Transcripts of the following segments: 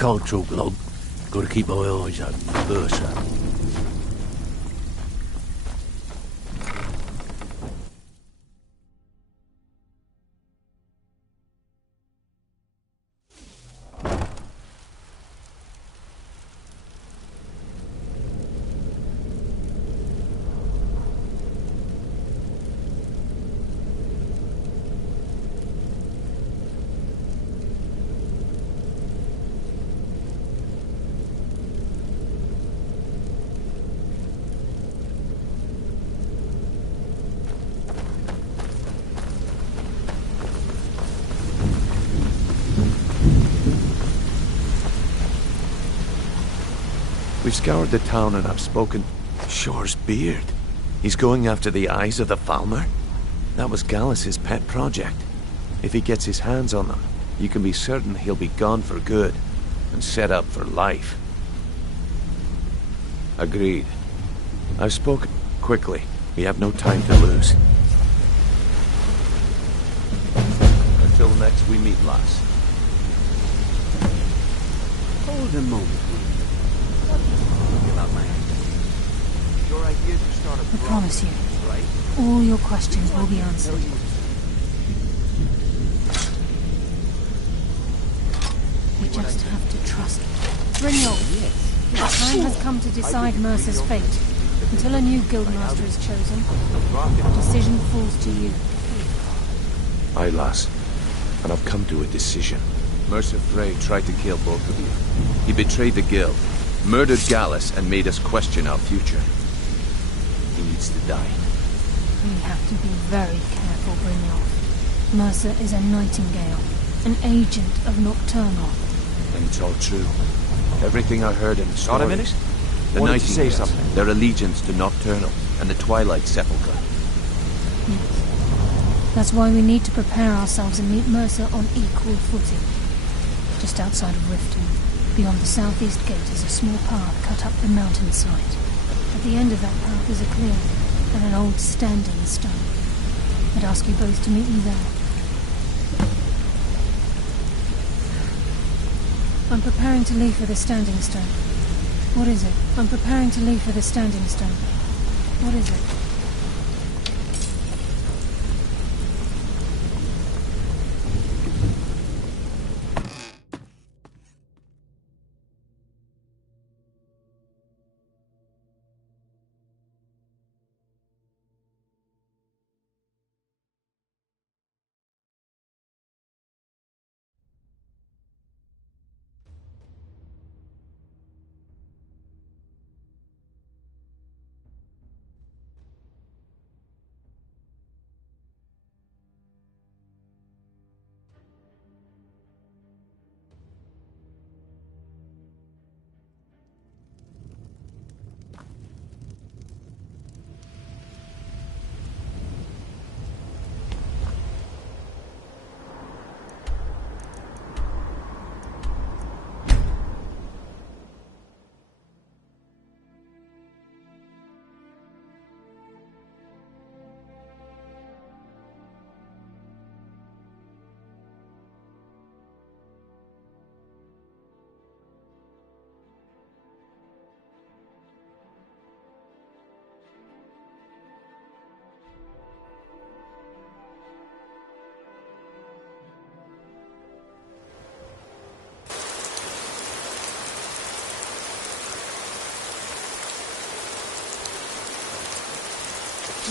cultural blog. Gotta keep my eyes open for Mercer. We've scoured the town and I've spoken... Shore's beard. He's going after the eyes of the Falmer? That was Gallus's pet project. If he gets his hands on them, you can be certain he'll be gone for good and set up for life. Agreed. I've spoken quickly. We have no time to lose. Until next we meet, lass. Hold a moment. Your idea to start a I promise you, all your questions will be answered. We just have to trust him. Brynjolf, the time has come to decide Mercer's fate. Until a new guildmaster is chosen, the decision falls to you. Aye, lass. And I've come to a decision. Mercer Frey tried to kill both of you. He betrayed the guild, murdered Gallus, and made us question our future. He needs to die. We have to be very careful, Brynjolf. Mercer is a nightingale, an agent of Nocturnal. And it's all true. Everything I heard in the story. Got a minute? The Wanted to say Nightingales, something. their allegiance to Nocturnal, and the Twilight Sepulchre. Yes. That's why we need to prepare ourselves and meet Mercer on equal footing. Just outside of Riften, beyond the southeast gate, is a small path cut up the mountainside. At the end of that path is a clearing, and an old standing stone. I'd ask you both to meet me there. I'm preparing to leave for the standing stone. What is it? I'm preparing to leave for the standing stone. What is it?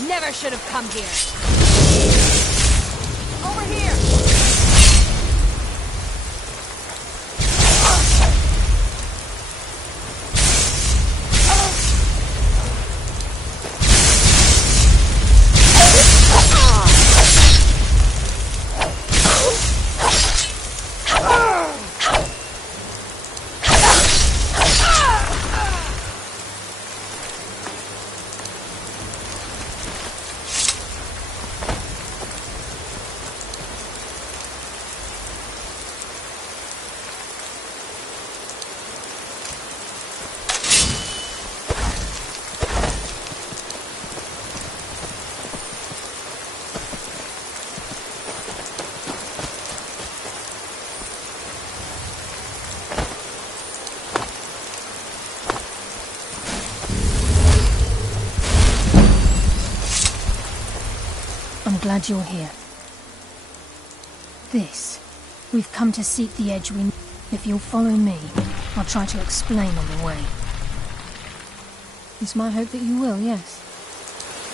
Never should have come here. Over here! glad you're here. We've come to seek the edge we... If you'll follow me, I'll try to explain on the way. It's my hope that you will, yes.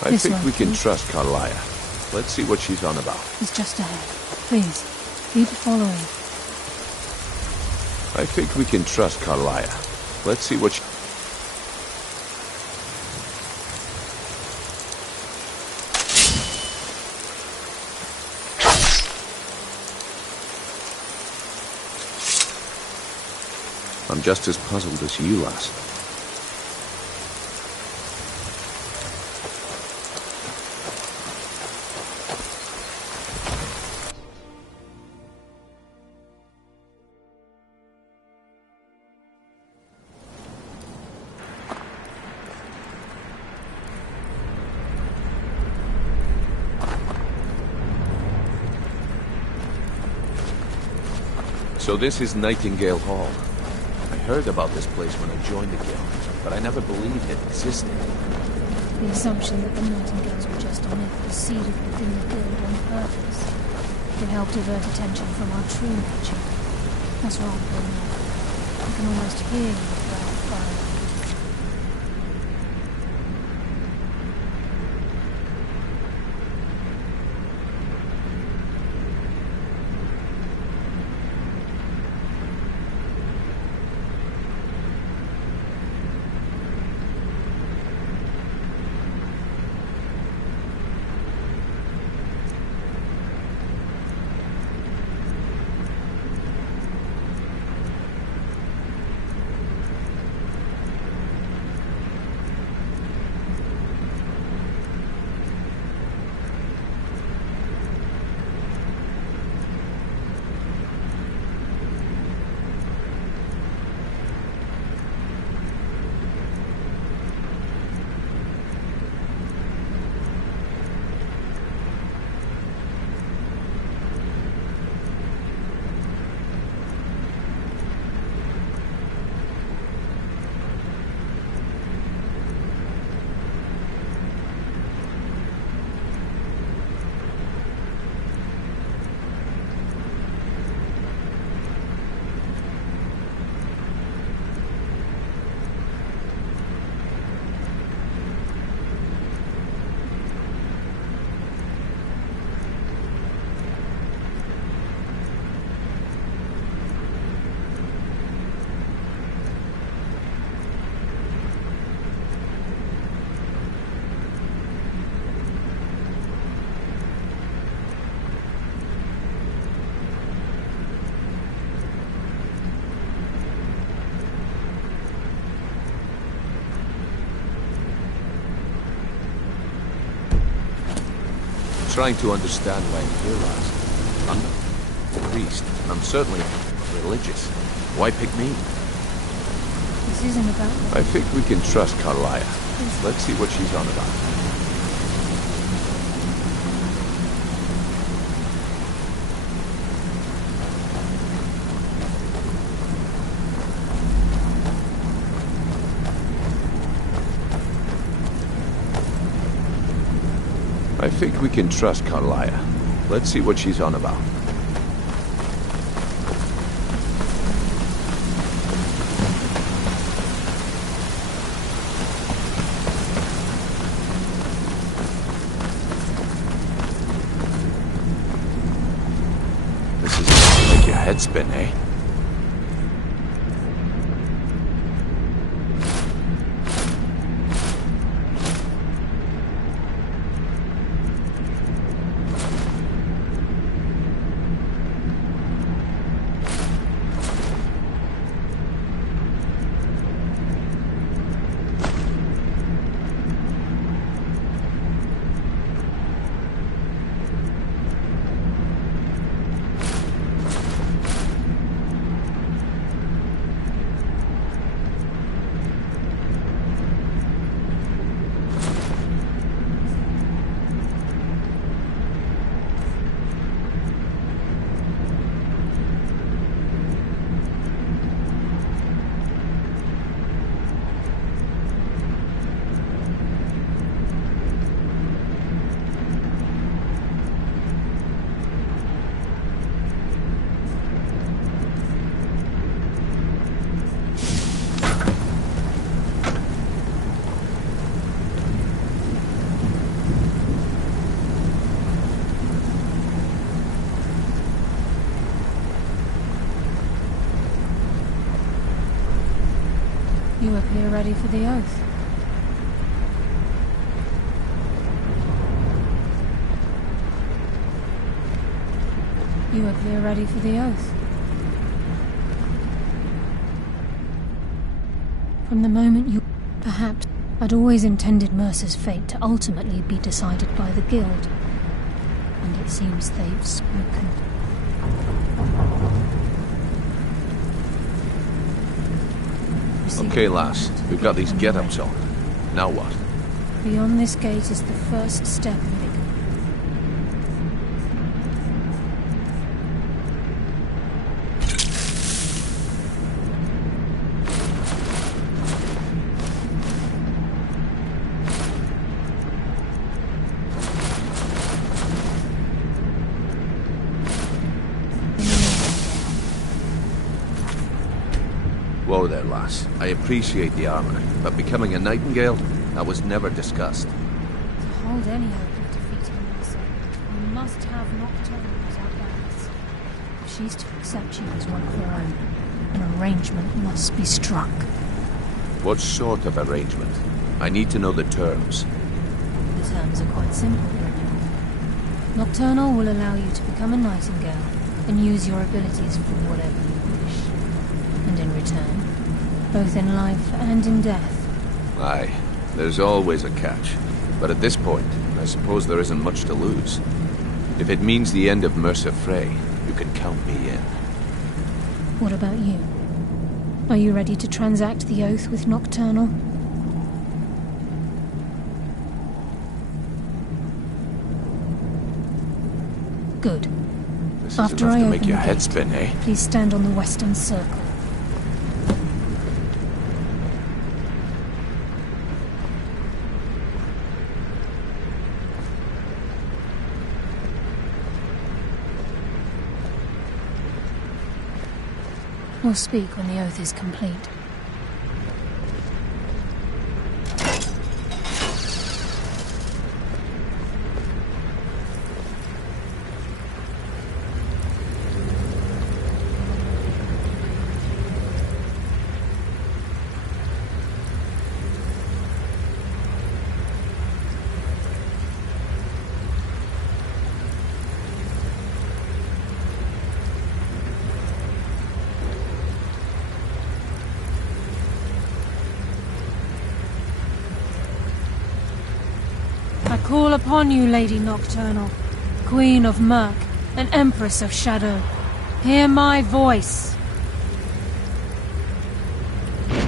I This think way, we can please. trust Carlia. Let's see what she's on about. It's just ahead. Please, keep following. I think we can trust Carlia. Let's see what she... I'm just as puzzled as you, lass. So this is Nightingale Hall. I heard about this place when I joined the guild, but I never believed it existed. The assumption that the Nightingales were just a myth was seeded within the guild on purpose. It helped divert attention from our true nature. That's wrong, I can almost hear you without fire. Trying to understand why I'm here, lass. I'm not a priest, and I'm certainly religious. Why pick me? This isn't about... I think we can trust Carlia. Let's see what she's on about. I think we can trust Carlia. Let's see what she's on about. This is gonna make your head spin, eh? appear ready for the oath. You appear ready for the oath. From the moment you... Perhaps I'd always intended Mercer's fate to ultimately be decided by the Guild. And it seems they've spoken. Okay, lass. We've got these get-ups on. Now what? Beyond this gate is the first step in the... Whoa there, lass. I appreciate the armor, but becoming a nightingale? That was never discussed. To hold any hope of defeating Mercer, we must have Nocturne as our guides. If she's to accept you as one of her own, an arrangement must be struck. What sort of arrangement? I need to know the terms. The terms are quite simple, Daniel. Nocturnal will allow you to become a nightingale and use your abilities for whatever you wish. And in return, both in life and in death. Aye, there's always a catch. But at this point, I suppose there isn't much to lose. If it means the end of Mercer Frey, you can count me in. What about you? Are you ready to transact the oath with Nocturnal? Good. This is After enough I to open make your the head gate, spin, eh? please stand on the western circle. We'll speak when the oath is complete. I call upon you, Lady Nocturnal, Queen of Murk, and Empress of Shadow. Hear my voice.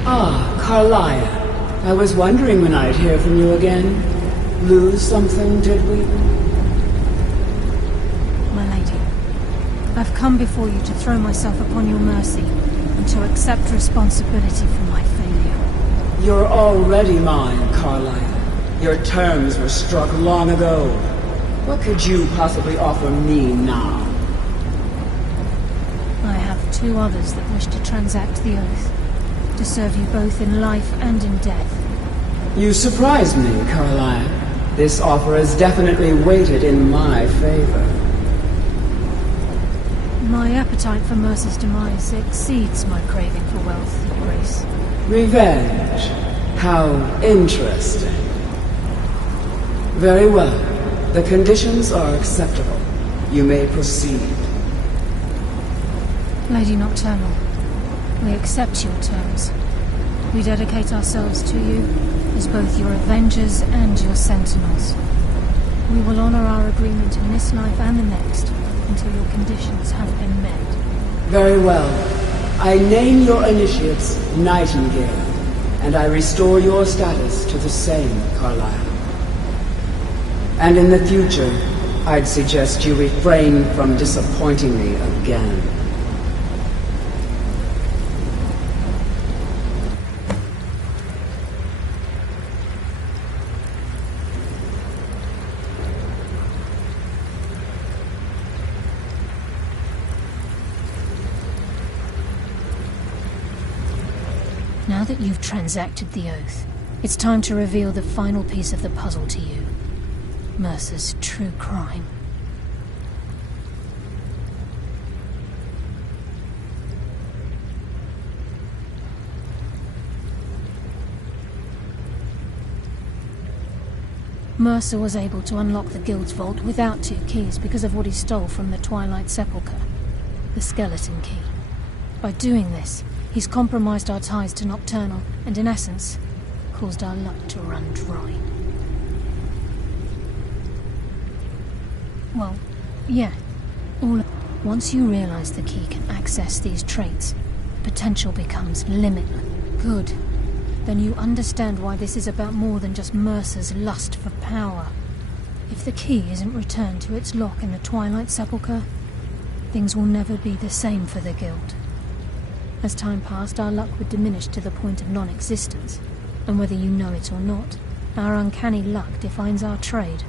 Ah, Carlia. I was wondering when I'd hear from you again. Lose something, did we? My lady, I've come before you to throw myself upon your mercy and to accept responsibility for my failure. You're already mine, Carlia. Your terms were struck long ago. What could you possibly offer me now? I have two others that wish to transact the oath, to serve you both in life and in death. You surprise me, Carlia. This offer is definitely weighted in my favor. My appetite for Mercer's demise exceeds my craving for wealth, Your Grace. Revenge. How interesting. Very well. The conditions are acceptable. You may proceed. Lady Nocturnal, we accept your terms. We dedicate ourselves to you as both your avengers and your sentinels. We will honor our agreement in this life and the next until your conditions have been met. Very well. I name your initiates Nightingale, and I restore your status to the same, Carlisle. And in the future, I'd suggest you refrain from disappointing me again. Now that you've transacted the oath, it's time to reveal the final piece of the puzzle to you. Mercer's true crime. Mercer was able to unlock the Guild's vault without 2 keys because of what he stole from the Twilight Sepulchre, the skeleton key. By doing this, he's compromised our ties to Nocturnal and, in essence, caused our luck to run dry. Well, yeah. Once you realize the key can access these traits, the potential becomes limitless. Good. Then you understand why this is about more than just Mercer's lust for power. If the key isn't returned to its lock in the Twilight Sepulchre, things will never be the same for the Guild. As time passed, our luck would diminish to the point of non-existence, and whether you know it or not, our uncanny luck defines our trade.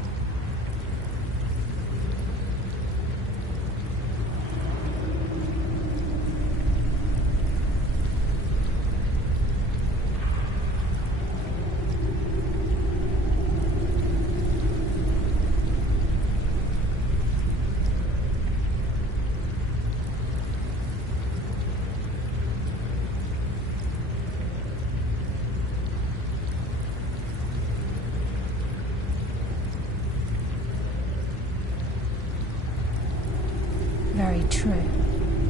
Very true.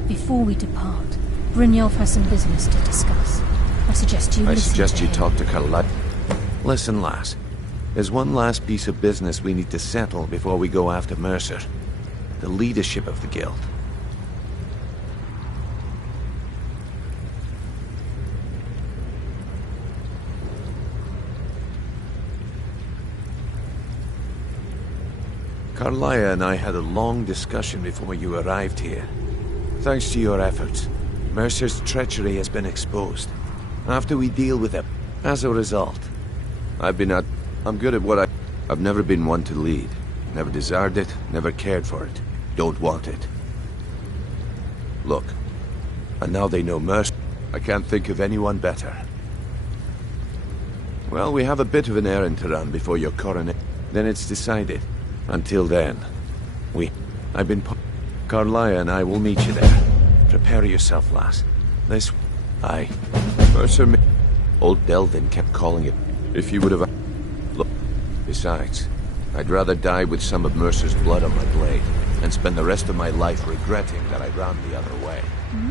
Before we depart, Brynjolf has some business to discuss. I suggest you talk to Carlyle. Listen, lass. There's one last piece of business we need to settle before we go after Mercer. The leadership of the Guild. Carlyle and I had a long discussion before you arrived here. Thanks to your efforts, Mercer's treachery has been exposed. After we deal with it, as a result, I'm good at what I've never been one to lead. Never desired it, never cared for it. Don't want it. Look, and now they know Mercer. I can't think of anyone better. Well, we have a bit of an errand to run before your coronation. Then it's decided. Until then, Carlyle and I will meet you there. Prepare yourself, lass. Mercer, old Delvin kept calling it. If he would have... Look, besides, I'd rather die with some of Mercer's blood on my blade and spend the rest of my life regretting that I ran the other way. Hmm?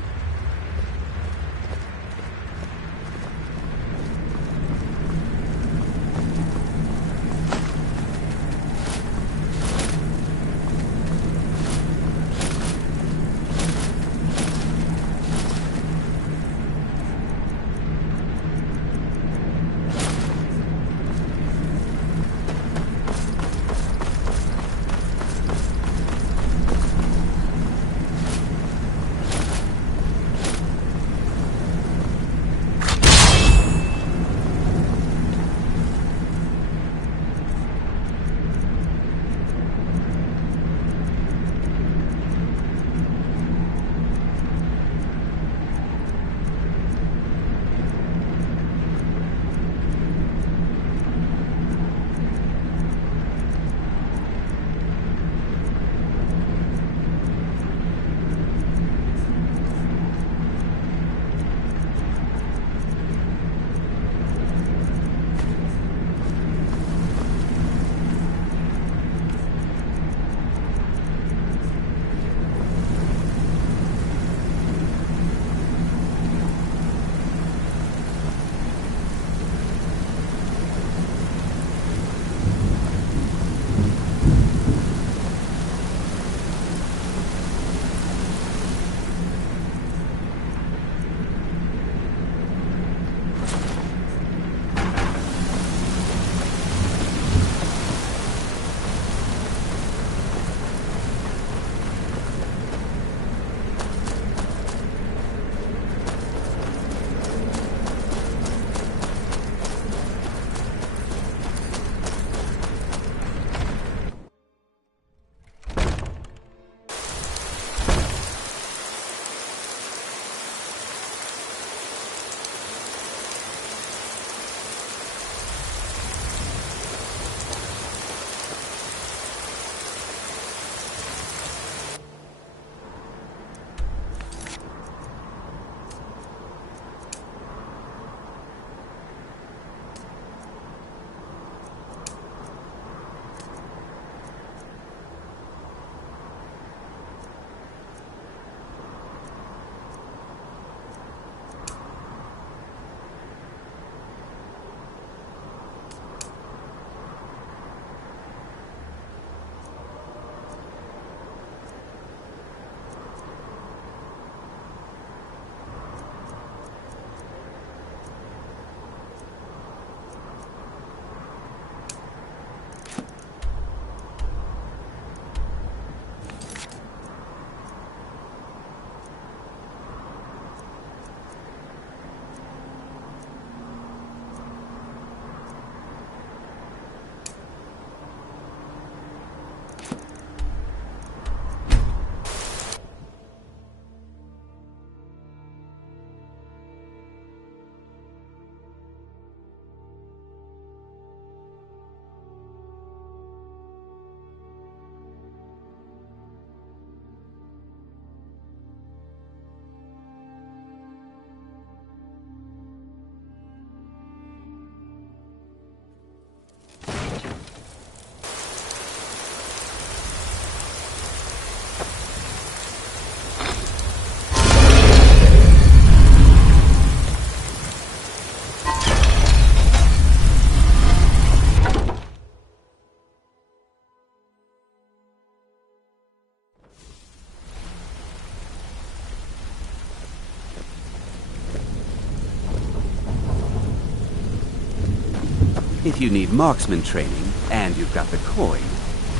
If you need marksman training, and you've got the coin,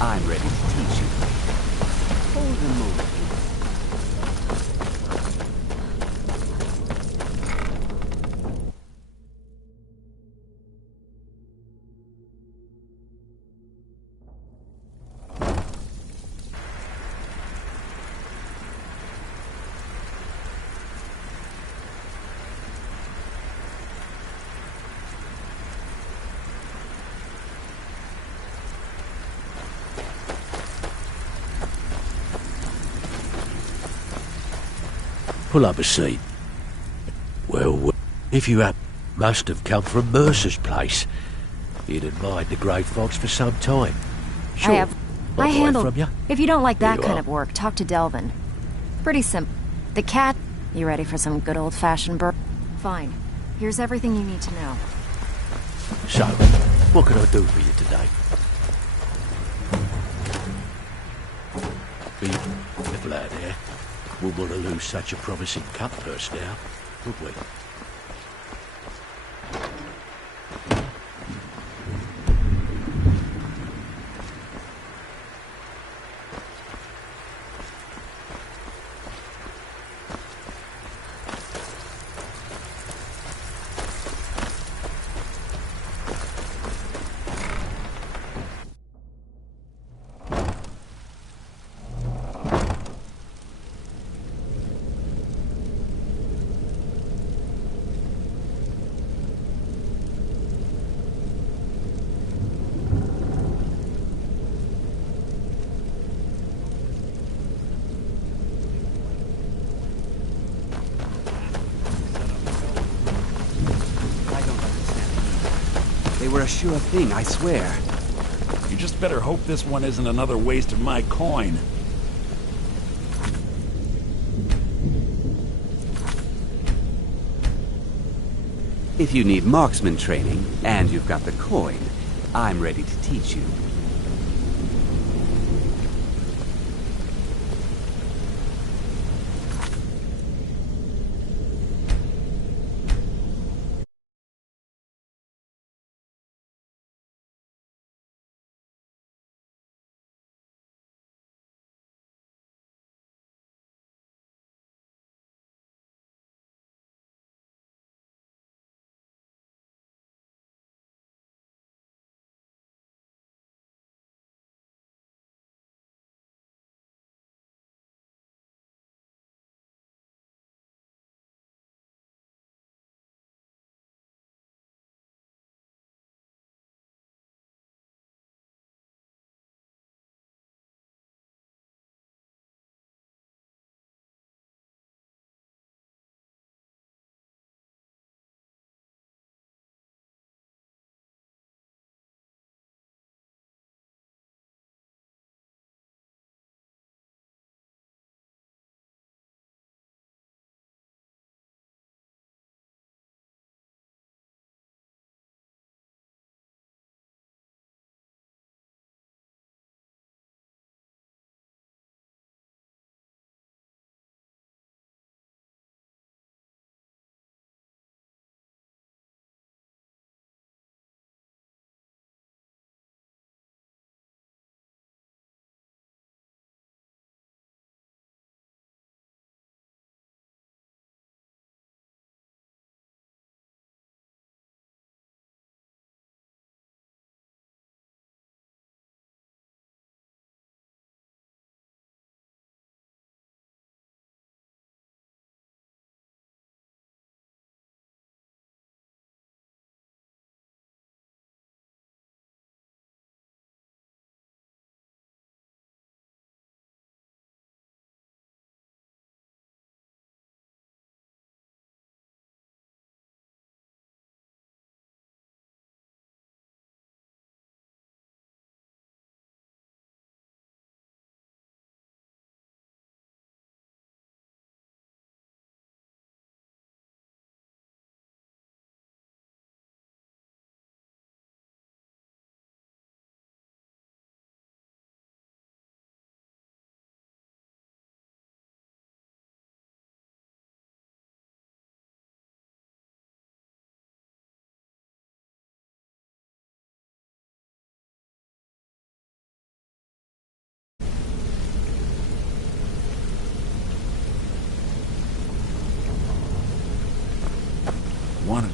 I'm ready to teach you. Hold a moment. Pull up a seat. Well, if you must have come from Mercer's place. He'd admired the Grey Fox for some time. Sure, I have. I'll I buy it handle. from you. If you don't like Here that you kind are. of work, talk to Delvin. Pretty simple. The cat. You ready for some good old-fashioned Fine. Here's everything you need to know. So, what can I do for you today? Be careful out there. Wouldn't want to lose such a promising cut purse now, would we? I don't understand. They were a sure thing, I swear. You just better hope this one isn't another waste of my coin. If you need marksman training, and you've got the coin, I'm ready to teach you.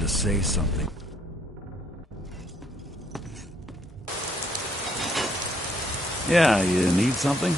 to say something. Yeah, you need something?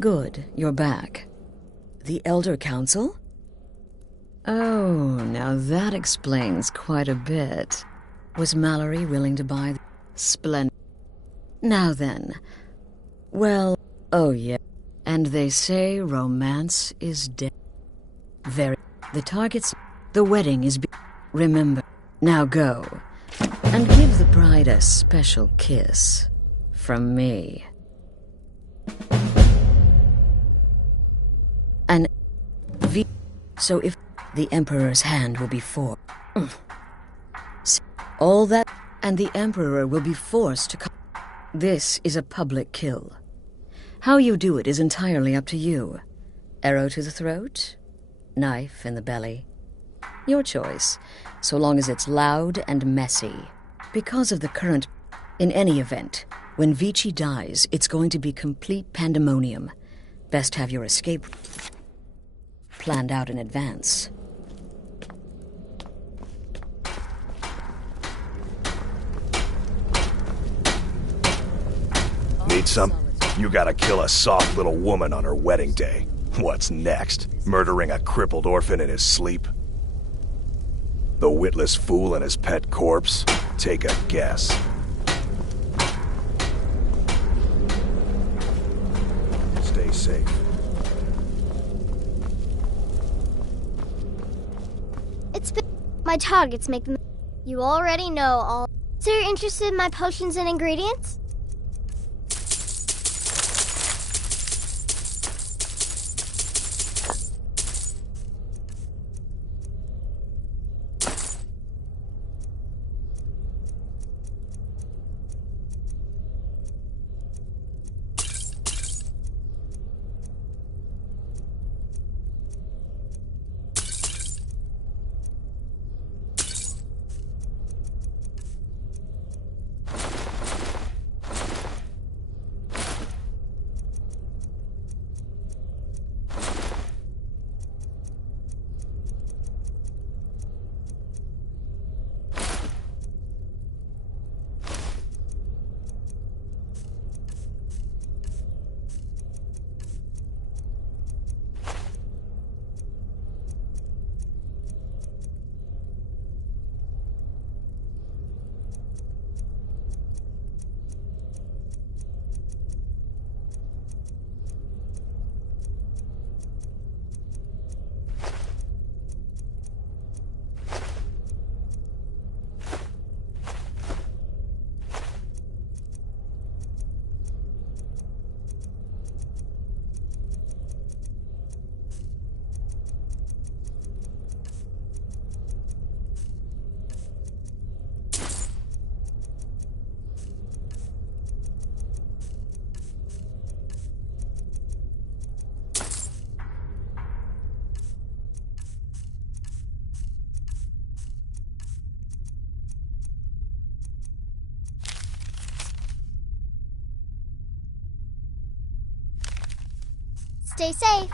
Good, you're back. The Elder Council? Oh, now that explains quite a bit. Was Mallory willing to buy the splendid? Now then. Well, oh yeah. And they say romance is dead. Very. The target's... The wedding is... Remember. Now go. And give the bride a special kiss. From me. And... So if... The Emperor's hand will be for... All that... And the Emperor will be forced to come... This is a public kill. How you do it is entirely up to you. Arrow to the throat? Knife in the belly? Your choice, so long as it's loud and messy. Because of the current... In any event, when Vici dies, it's going to be complete pandemonium. Best have your escape planned out in advance. Need some? You gotta kill a soft little woman on her wedding day. What's next? Murdering a crippled orphan in his sleep? The witless fool and his pet corpse? Take a guess. Stay safe. It's been... My targets make them... You already know all... So you're interested in my potions and ingredients? Stay safe.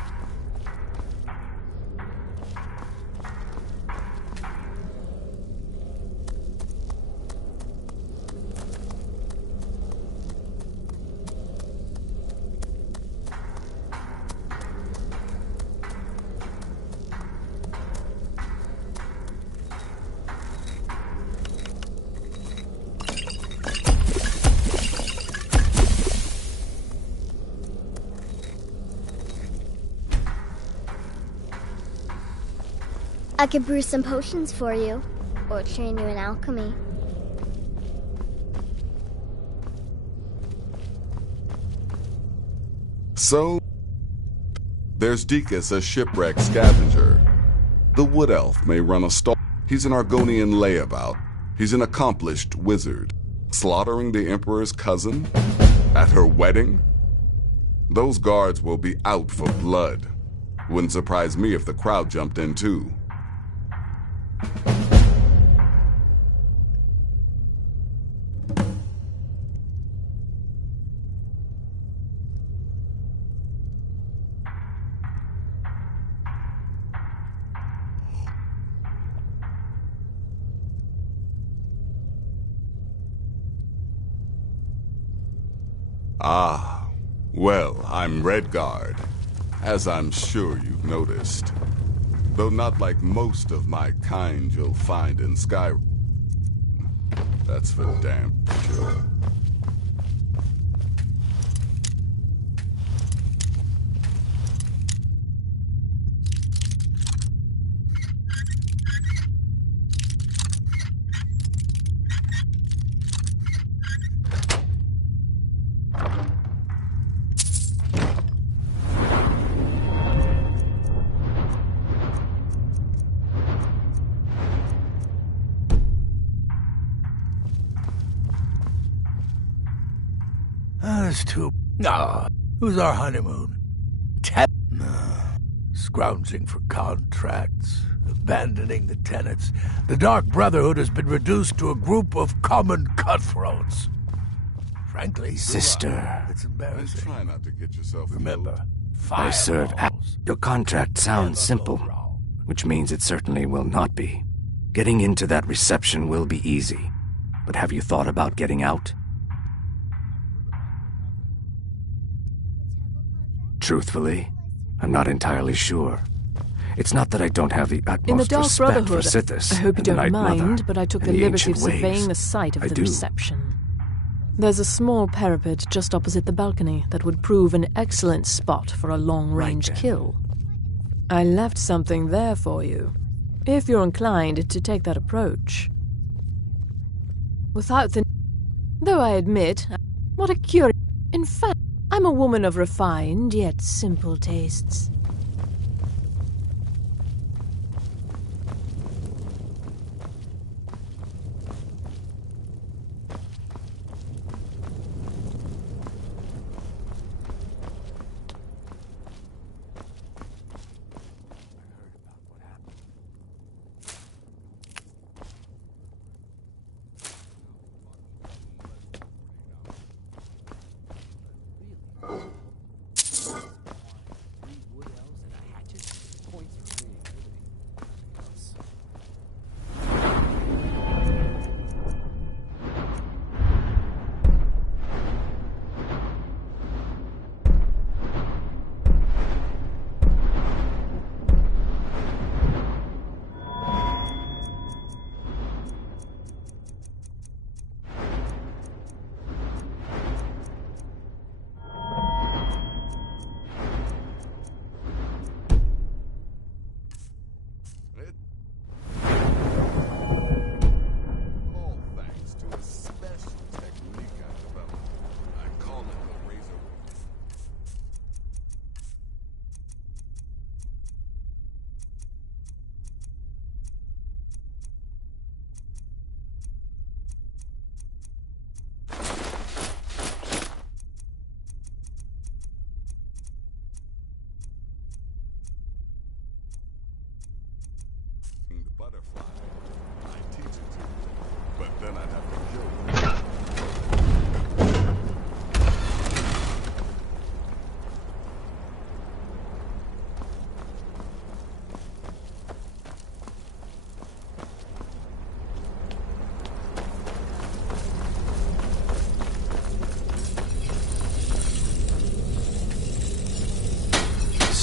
I could brew some potions for you, or train you in alchemy. So, there's Deacus, a shipwreck scavenger. The Wood Elf may run a stall. He's an Argonian layabout. He's an accomplished wizard. Slaughtering the Emperor's cousin? At her wedding? Those guards will be out for blood. Wouldn't surprise me if the crowd jumped in too. Ah, well, I'm Redguard, as I'm sure you've noticed. Though not like most of my kind you'll find in Skyrim. That's for damn sure. That's too... Ah, it was our honeymoon. Scrounging for contracts, abandoning the tenants. The Dark Brotherhood has been reduced to a group of common cutthroats. Frankly, Sister. It's embarrassing. Try not to get yourself Remember, I serve. Your contract sounds simple, which means it certainly will not be. Getting into that reception will be easy. But have you thought about getting out? Truthfully, I'm not entirely sure. It's not that I don't have the utmost In the Dark respect for Brotherhood, Sithis, I hope you and the don't Night mind, Mother, but I took and the liberty ancient of surveying ways. the site of I the do. reception. There's a small parapet just opposite the balcony that would prove an excellent spot for a long-range kill. I left something there for you, if you're inclined to take that approach. Without the... Though I admit, what a curious... In fact, I'm a woman of refined yet simple tastes.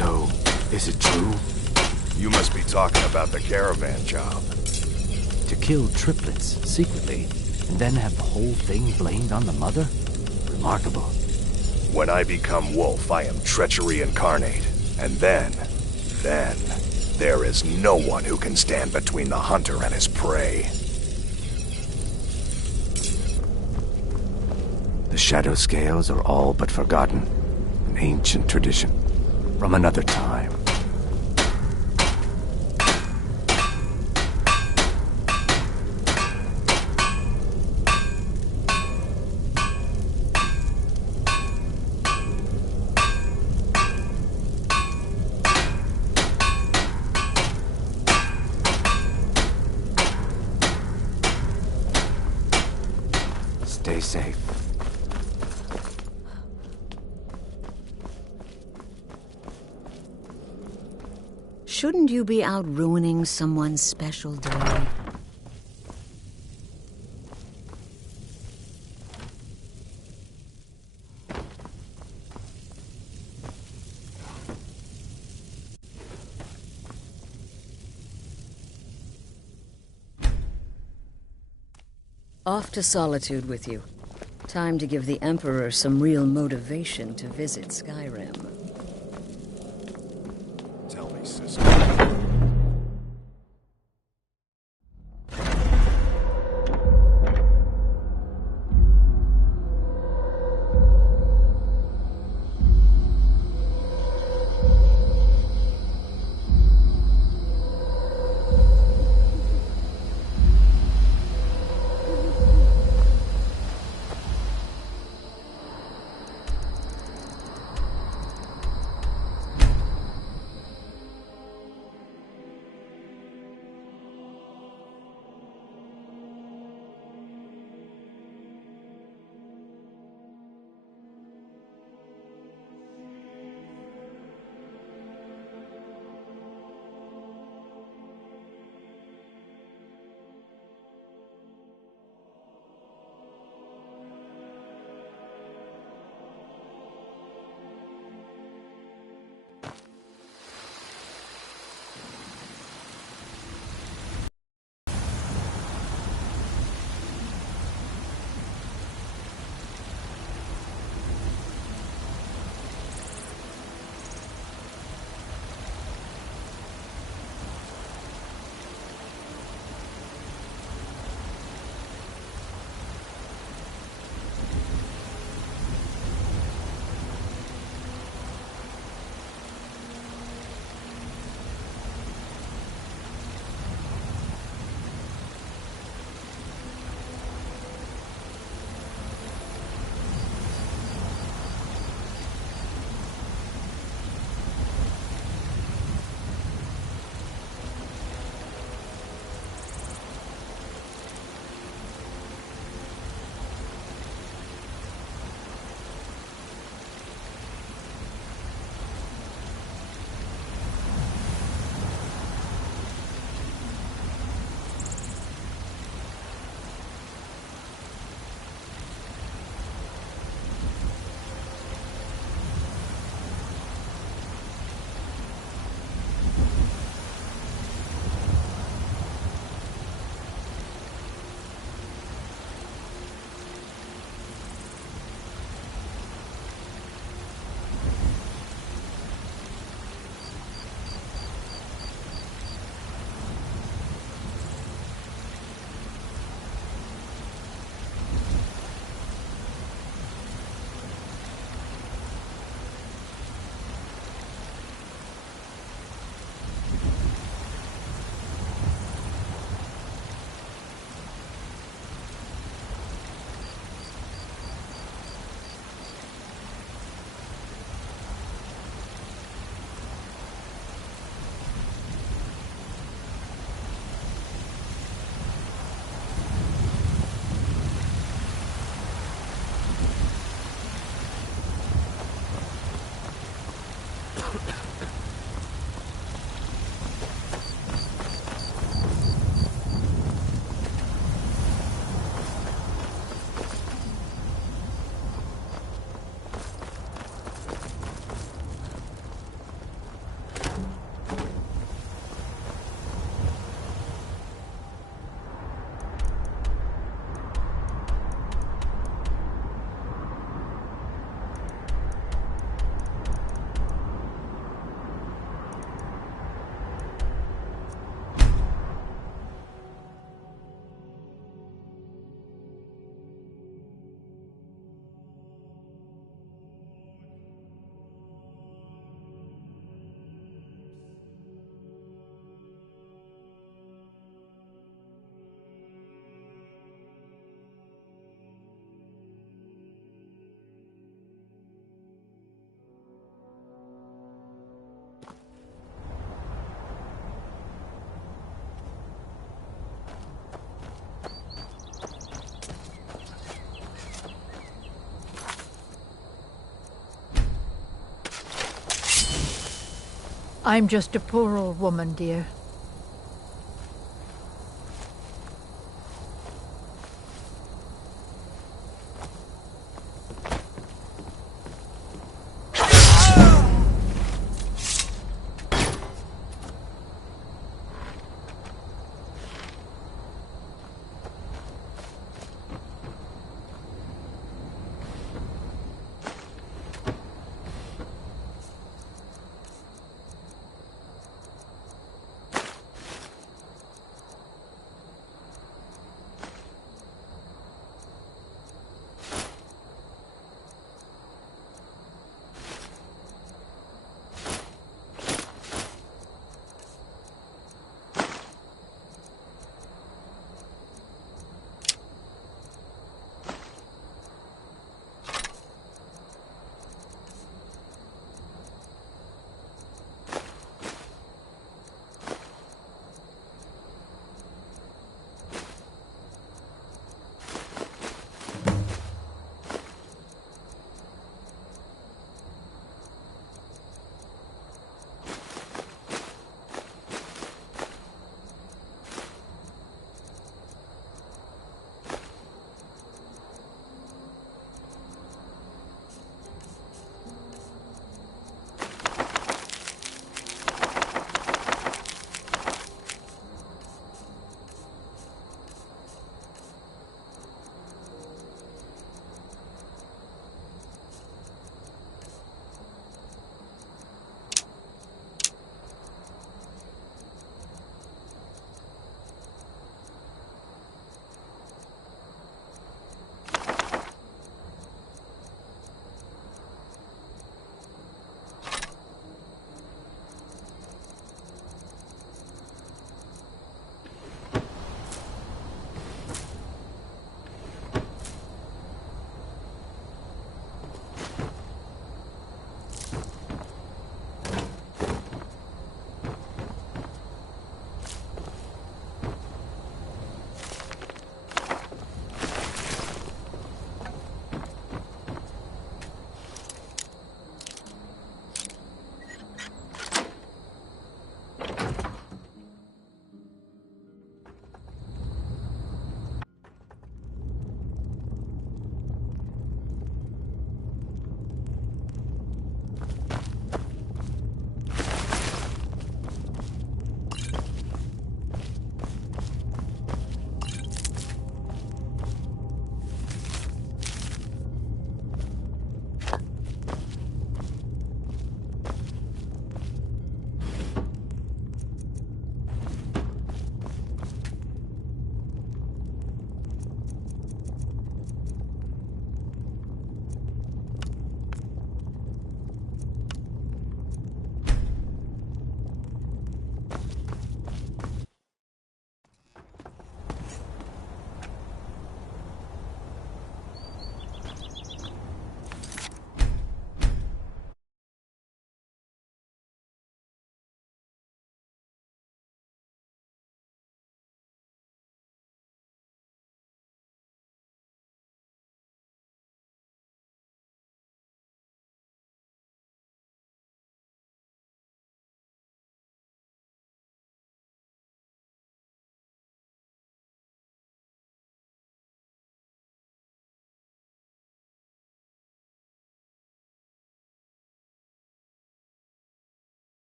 So, is it true? You must be talking about the caravan job. To kill triplets secretly, and then have the whole thing blamed on the mother? Remarkable. When I become wolf, I am treachery incarnate. And then, there is no one who can stand between the hunter and his prey. The shadow scales are all but forgotten. An ancient tradition from another time. Stay safe. Shouldn't you be out ruining someone's special day? Off to Solitude with you. Time to give the Emperor some real motivation to visit Skyrim. Tell me, sister. I'm just a poor old woman, dear.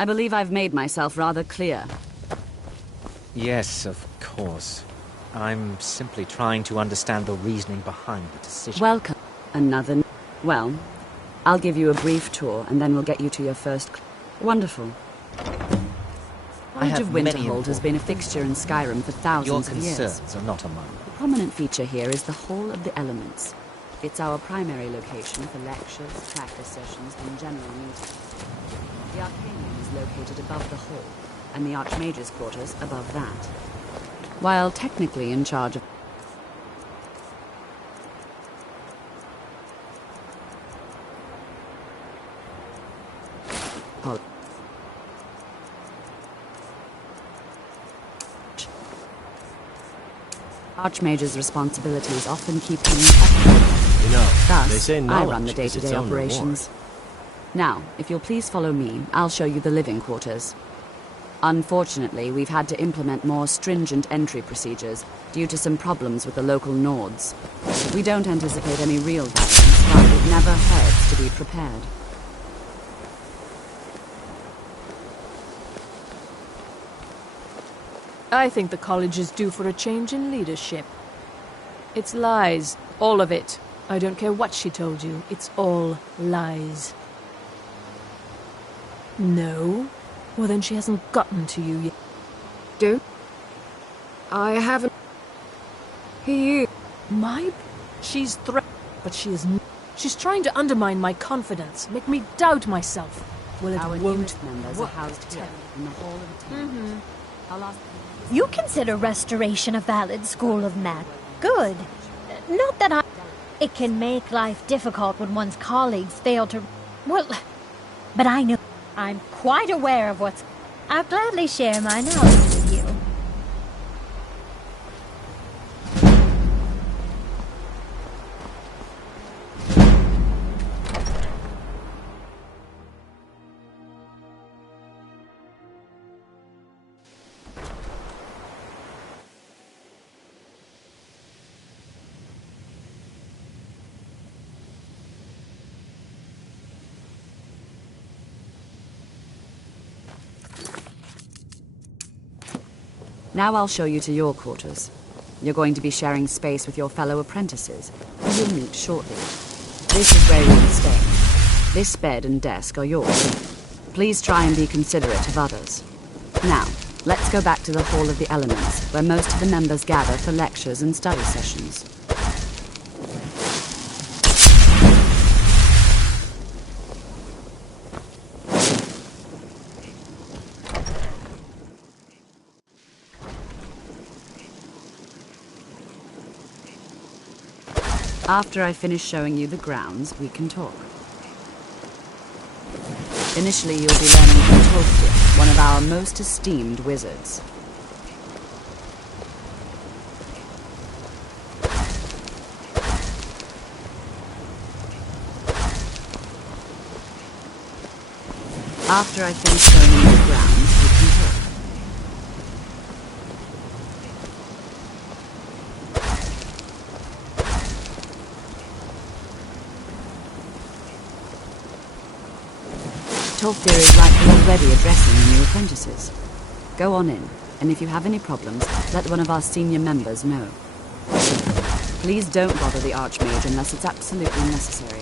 I believe I've made myself rather clear. Yes, of course. I'm simply trying to understand the reasoning behind the decision. Welcome. Another... Well, I'll give you a brief tour, and then we'll get you to your first... Wonderful. College of Winterhold has been a fixture in Skyrim for thousands of years. Your concerns are not among them. The prominent feature here is the Hall of the Elements. It's our primary location for lectures, practice sessions, and general meetings. The Arcanium is located above the hall, and the Archmage's quarters above that. While technically in charge of... Archmage's responsibilities often keep things up. You know, Thus, they say I run the knowledge is its day-to-day own operations. Now, if you'll please follow me, I'll show you the living quarters. Unfortunately, we've had to implement more stringent entry procedures due to some problems with the local Nords. We don't anticipate any real violence, but it never hurts to be prepared. I think the college is due for a change in leadership. It's lies. All of it. I don't care what she told you. It's all lies. No? Well, then she hasn't gotten to you yet. Do? I haven't... He... My... She's but she is... She's trying to undermine my confidence, make me doubt myself. Well, it Our won't... newest members are housed here, in the Hall of Attainment. I'll ask... You consider restoration a valid school of magic. Good. Not that I... It can make life difficult when one's colleagues fail to... Well, but I know... I'm quite aware of what's... I'll gladly share my knowledge with you. Now I'll show you to your quarters. You're going to be sharing space with your fellow apprentices, who you'll meet shortly. This is where you'll stay. This bed and desk are yours. Please try and be considerate of others. Now, let's go back to the Hall of the Elements, where most of the members gather for lectures and study sessions. After I finish showing you the grounds, we can talk. Initially, you'll be learning from Tolkien, one of our most esteemed wizards. After I finish showing you the grounds, we can talk. Tolkien is likely already addressing the new apprentices. Go on in, and if you have any problems, let one of our senior members know. Please don't bother the Archmage unless it's absolutely necessary.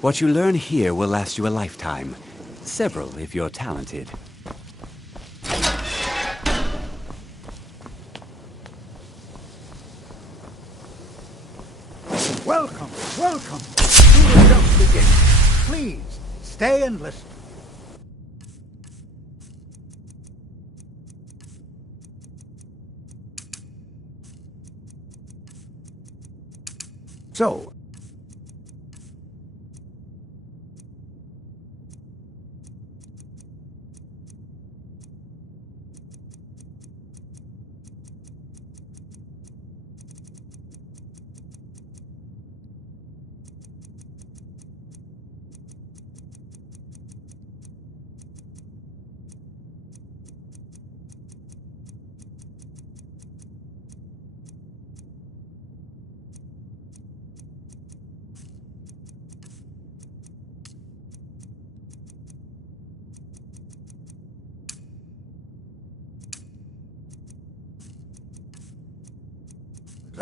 What you learn here will last you a lifetime. Several, if you're talented. Welcome, welcome. We will just begin. Please, stay and listen. So,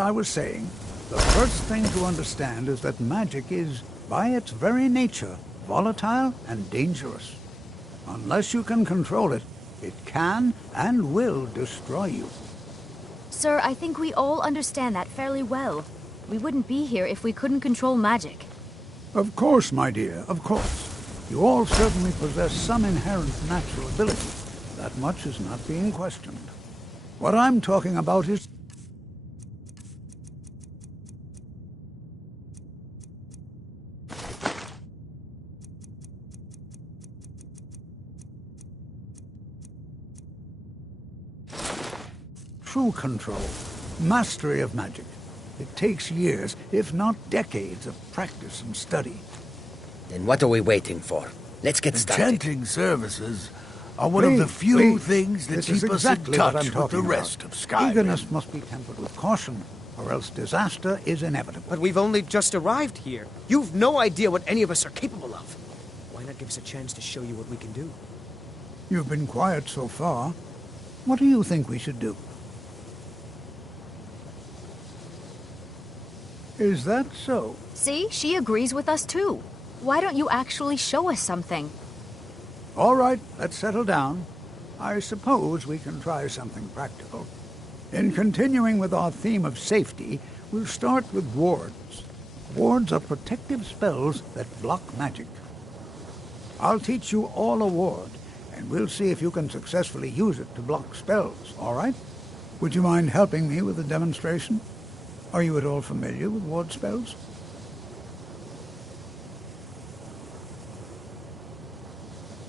I was saying, the first thing to understand is that magic is, by its very nature, volatile and dangerous. Unless you can control it, it can and will destroy you. Sir, I think we all understand that fairly well. We wouldn't be here if we couldn't control magic. Of course, my dear, of course. You all certainly possess some inherent natural ability. That much is not being questioned. What I'm talking about is... true control, mastery of magic. It takes years, if not decades, of practice and study. Then what are we waiting for? Let's get started. Enchanting services are one of the few things that keep us in touch with the rest of Skyrim. Eagerness must be tempered with caution, or else disaster is inevitable. But we've only just arrived here. You've no idea what any of us are capable of. Why not give us a chance to show you what we can do? You've been quiet so far. What do you think we should do? Is that so? See, she agrees with us too. Why don't you actually show us something? All right, let's settle down. I suppose we can try something practical. In continuing with our theme of safety, we'll start with wards. Wards are protective spells that block magic. I'll teach you all a ward, and we'll see if you can successfully use it to block spells, all right? Would you mind helping me with a demonstration? Are you at all familiar with ward spells?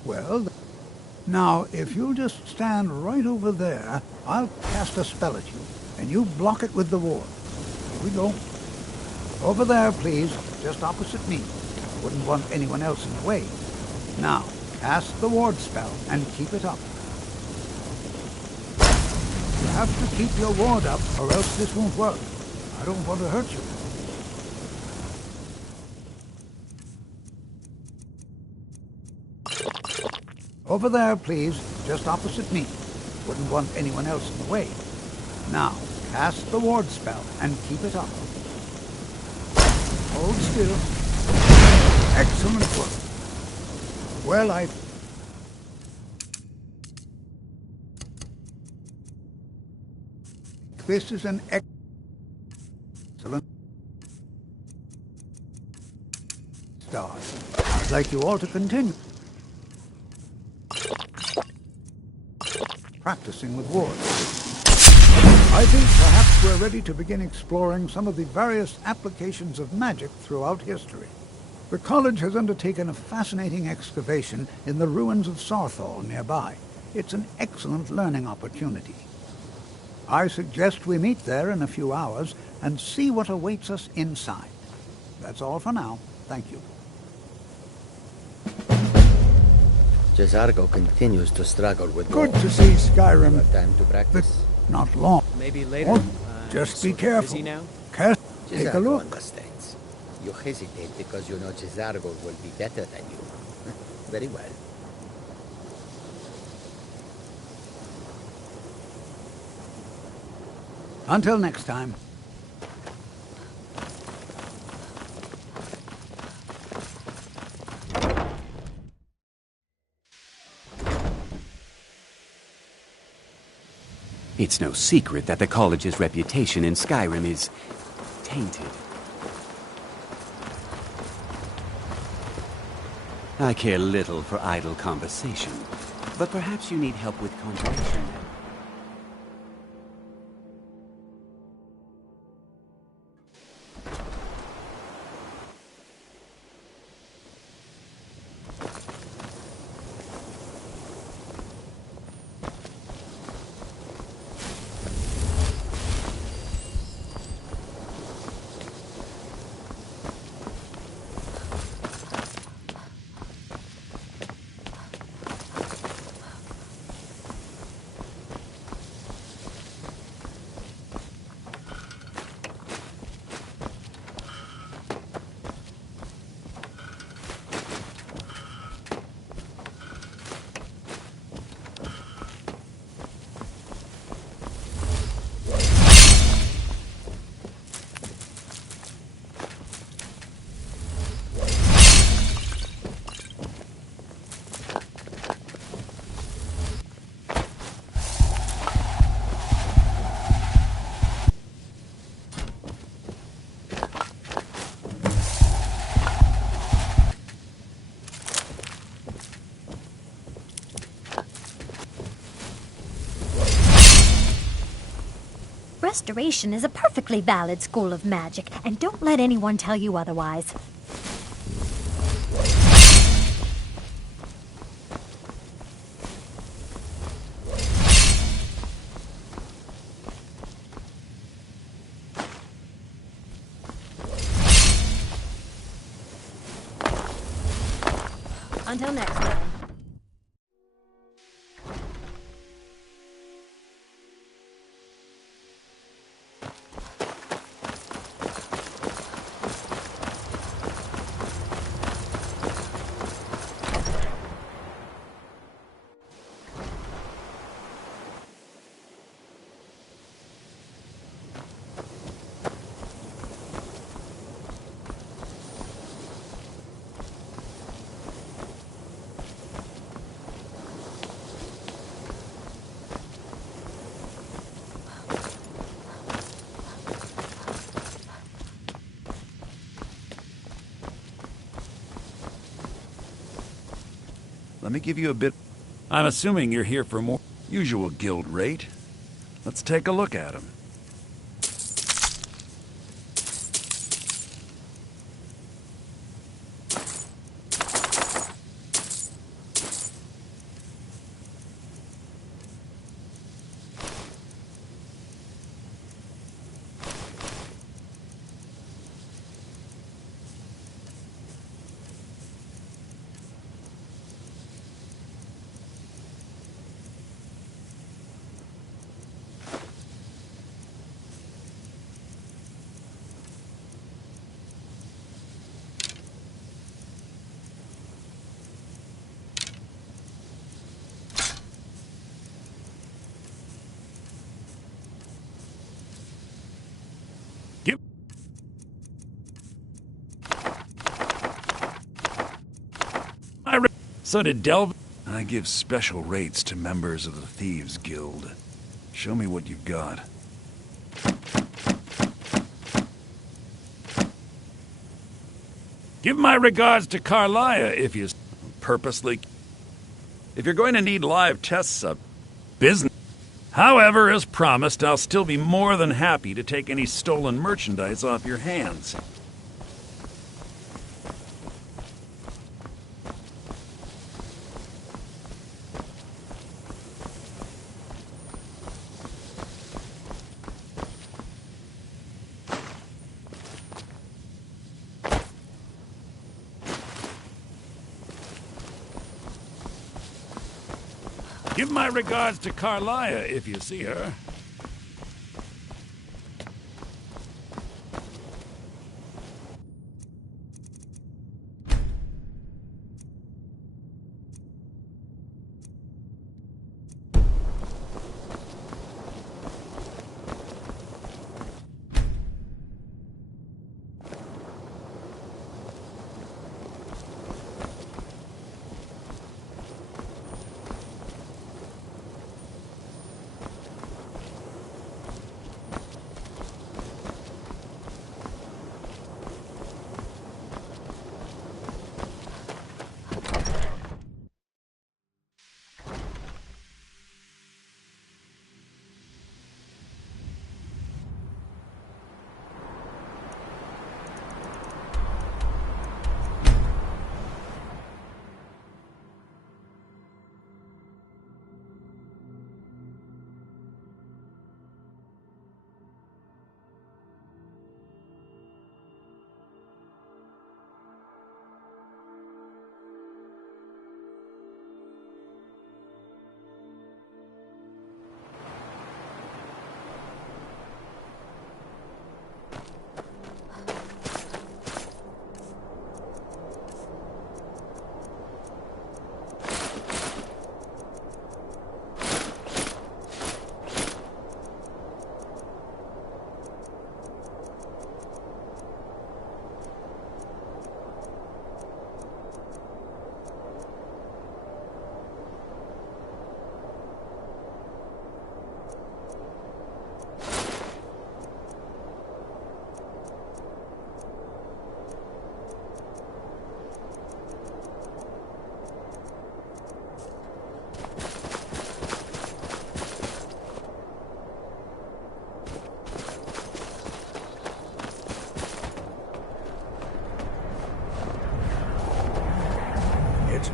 Well, now, if you'll just stand right over there, I'll cast a spell at you, and you block it with the ward. Here we go. Over there, please, just opposite me. Wouldn't want anyone else in the way. Now, cast the ward spell and keep it up. You have to keep your ward up, or else this won't work. I don't want to hurt you. Over there, please, just opposite me. Wouldn't want anyone else in the way. Now, cast the ward spell and keep it up. Hold still. Excellent work. Well, this is an excellent start. I'd like you all to continue practicing with wards. I think perhaps we're ready to begin exploring some of the various applications of magic throughout history. The college has undertaken a fascinating excavation in the ruins of Sarthal nearby. It's an excellent learning opportunity. I suggest we meet there in a few hours and see what awaits us inside. That's all for now. Thank you. Cesargo continues to struggle with Good gold. to see Skyrim. Time to practice. Not long. Maybe later. Oh, just be careful. Busy now? Take a look. Understands. You hesitate because you know Cesargo will be better than you. Very well. Until next time. It's no secret that the college's reputation in Skyrim is tainted. I care little for idle conversation, but perhaps you need help with conjuration. Restoration is a perfectly valid school of magic, and don't let anyone tell you otherwise. Until next time. Let me give you a bit. I'm assuming you're here for more usual guild rate. Let's take a look at them. So did Delve. I give special rates to members of the Thieves Guild. Show me what you've got. Give my regards to Carlia if you purposely... If you're going to need live tests of business. However, as promised, I'll still be more than happy to take any stolen merchandise off your hands. Give my regards to Carlia if you see her.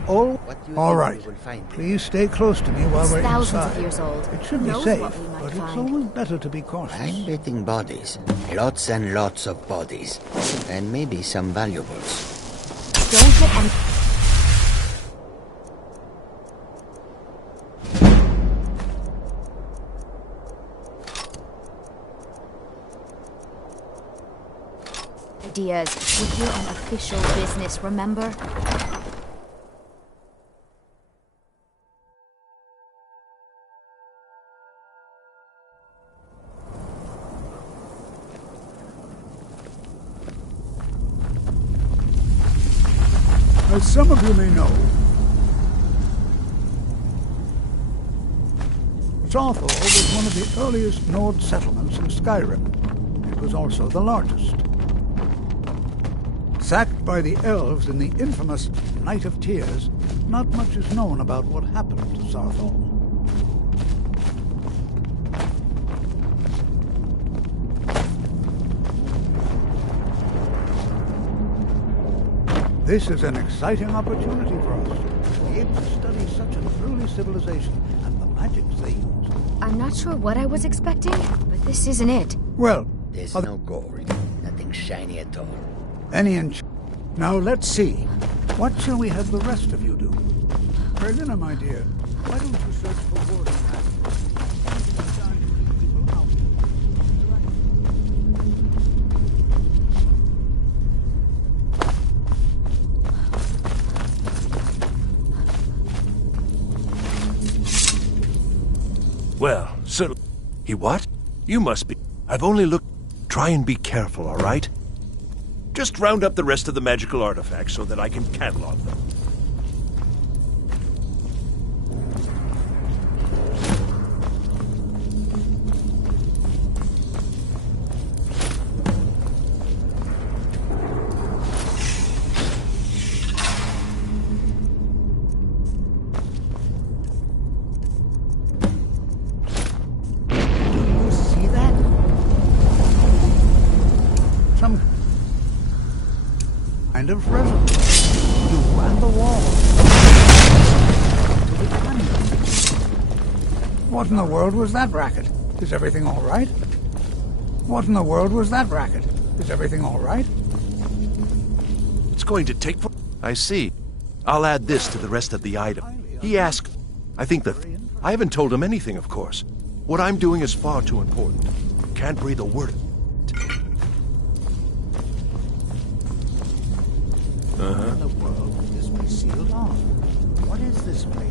all... What do you All think right. we will find? Please stay close to me while It's we're thousands inside. of years old. It should Who be knows safe, what we might but it's find? always better to be cautious. I'm betting bodies. Lots and lots of bodies. And maybe some valuables. Don't let any... Ideas. We're here on official business, remember? As some of you may know, Sarthal was one of the earliest Nord settlements in Skyrim. It was also the largest. Sacked by the elves in the infamous Night of Tears, not much is known about what happened to Sarthal. This is an exciting opportunity for us to be able to study such an early civilization and the magics they use. I'm not sure what I was expecting, but this isn't it. Well, There's no gold. Nothing shiny at all. any inch. Now let's see. What shall we have the rest of you do? Berlina, my dear, why don't you search for word on that? Well, so... He what? You must be... I've only looked... Try and be careful, all right? Just round up the rest of the magical artifacts so that I can catalog them. Kind of reservoir. You and the wall. What in the world was that racket? Is everything all right? What in the world was that racket? Is everything all right? It's going to take... I see. I'll add this to the rest of the item. He asked... I think that... I haven't told him anything, of course. What I'm doing is far too important. Can't breathe a word. How in the world could this be sealed off? What is this place?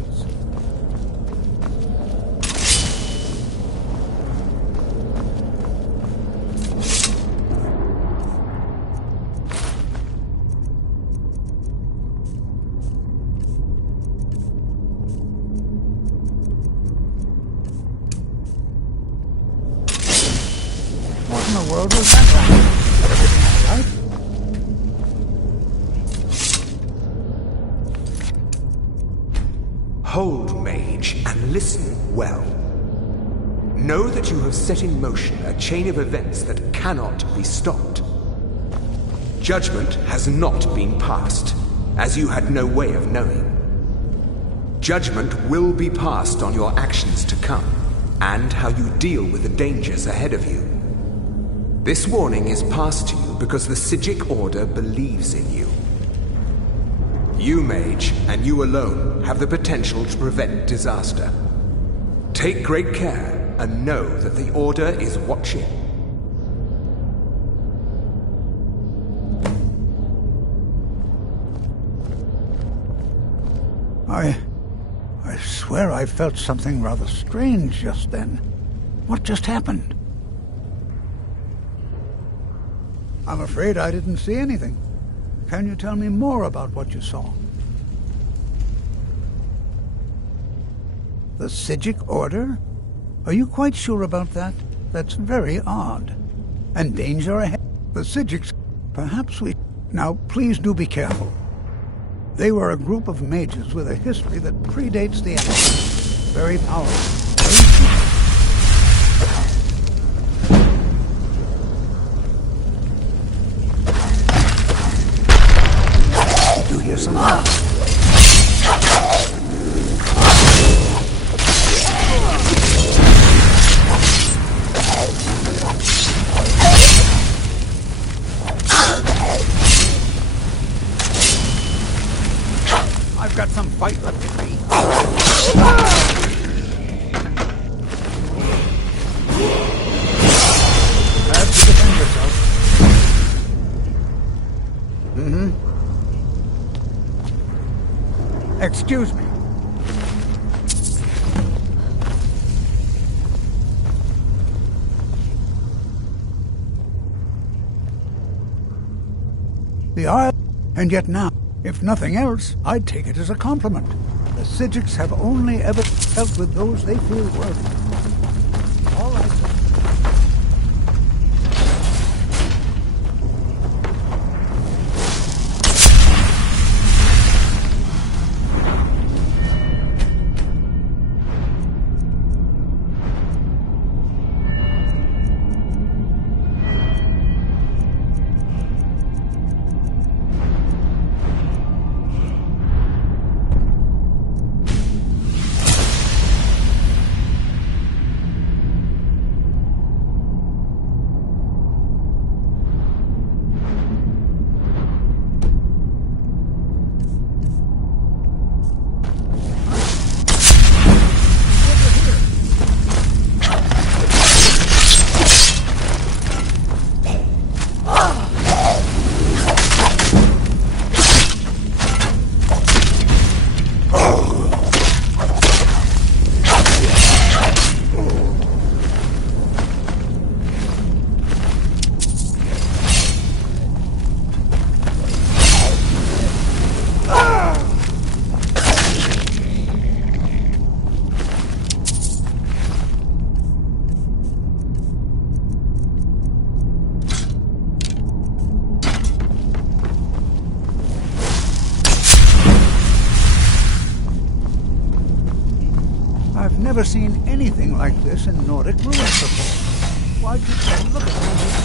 What in the world was that? Everything all right? Hold, mage, and listen well. Know that you have set in motion a chain of events that cannot be stopped. Judgment has not been passed, as you had no way of knowing. Judgment will be passed on your actions to come, and how you deal with the dangers ahead of you. This warning is passed to you because the Psijic Order believes in you. You, mage, and you alone, have the potential to prevent disaster. Take great care, and know that the Order is watching. I swear I felt something rather strange just then. What just happened? I'm afraid I didn't see anything. Can you tell me more about what you saw? The Psijic Order? Are you quite sure about that? That's very odd. And danger ahead. The Psijics... Perhaps we... Now, please do be careful. They were a group of mages with a history that predates the Empire. Very powerful. Very secret. Do hear some... fight left in me. Have to defend yourself. Excuse me. The Isle, and yet now, if nothing else, I'd take it as a compliment. The Psijics have only ever dealt with those they feel worthy. All right, then. I've never seen anything like this in Nordic ruins before. Why'd you go look at all this?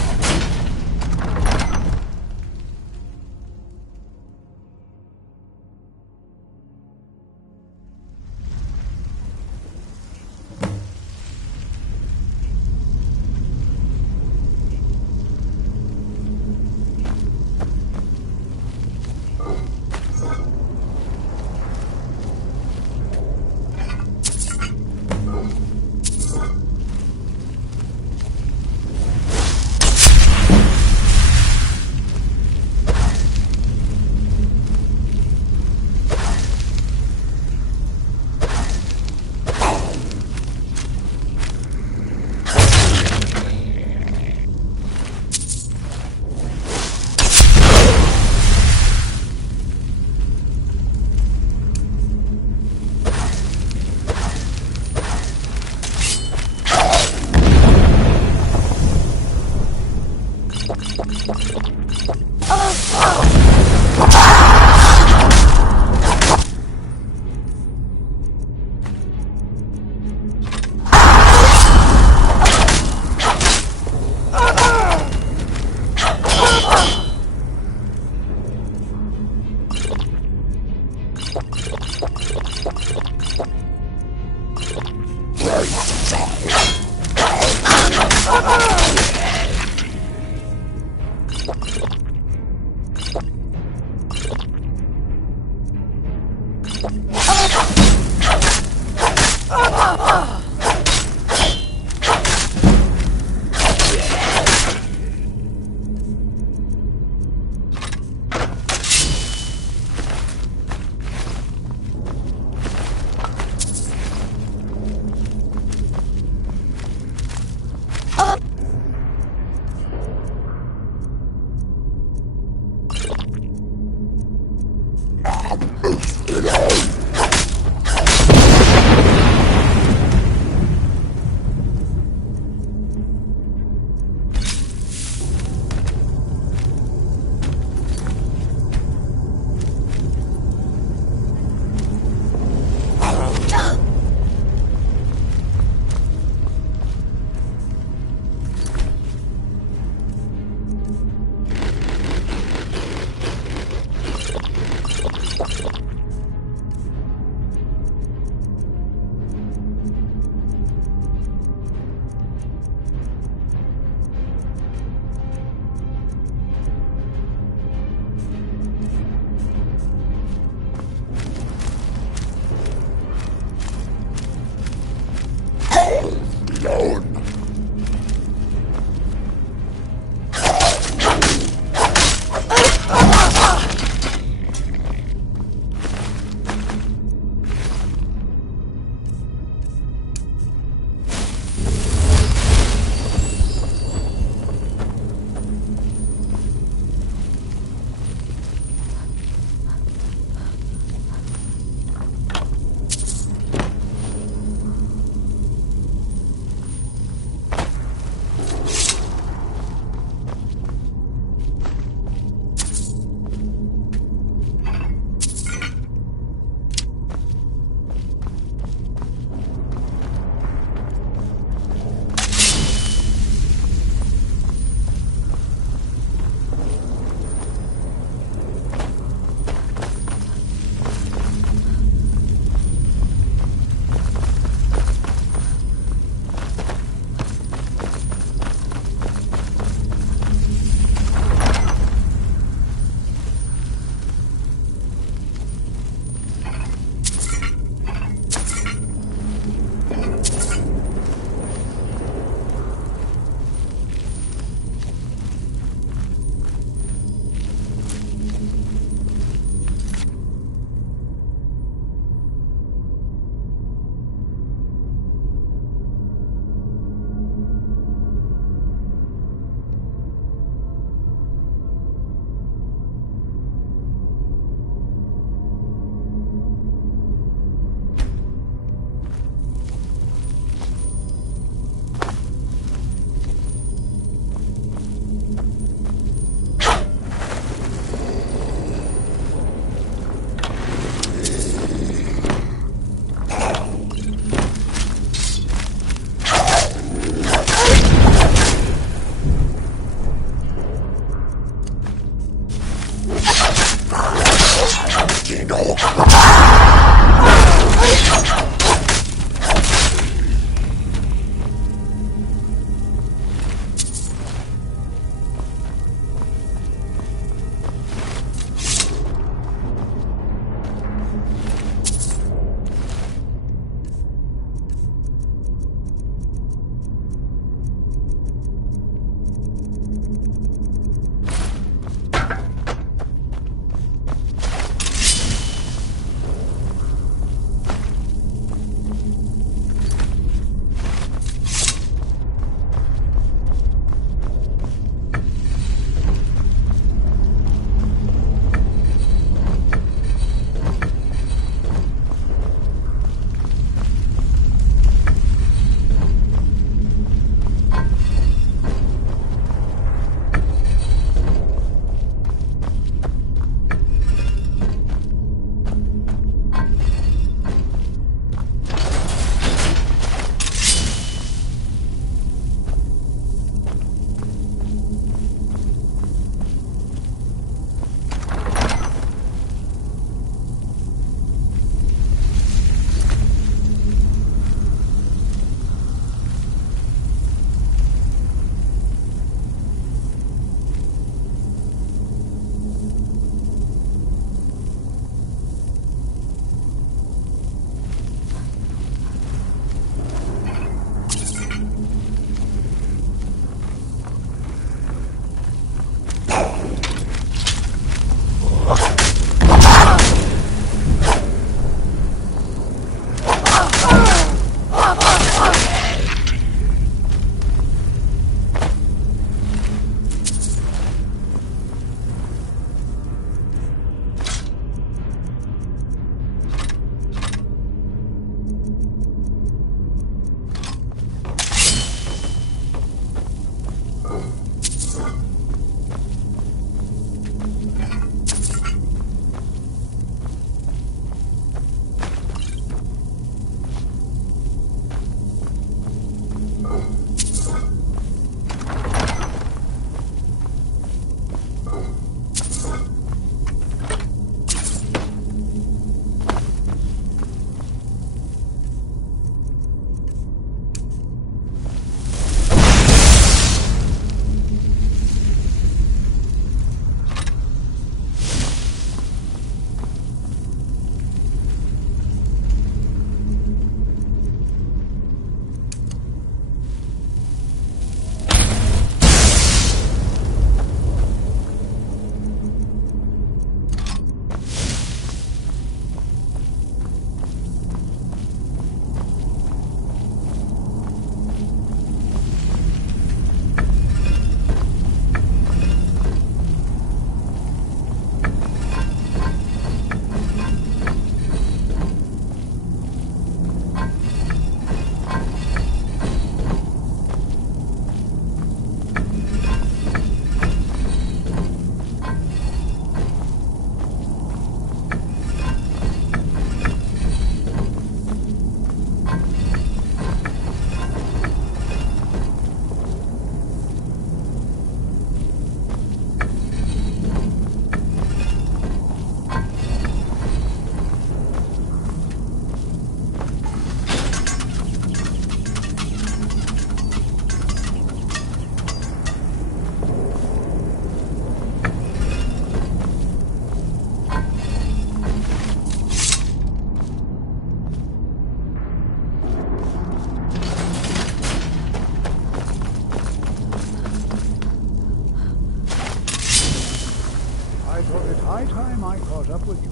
high time I caught up with you.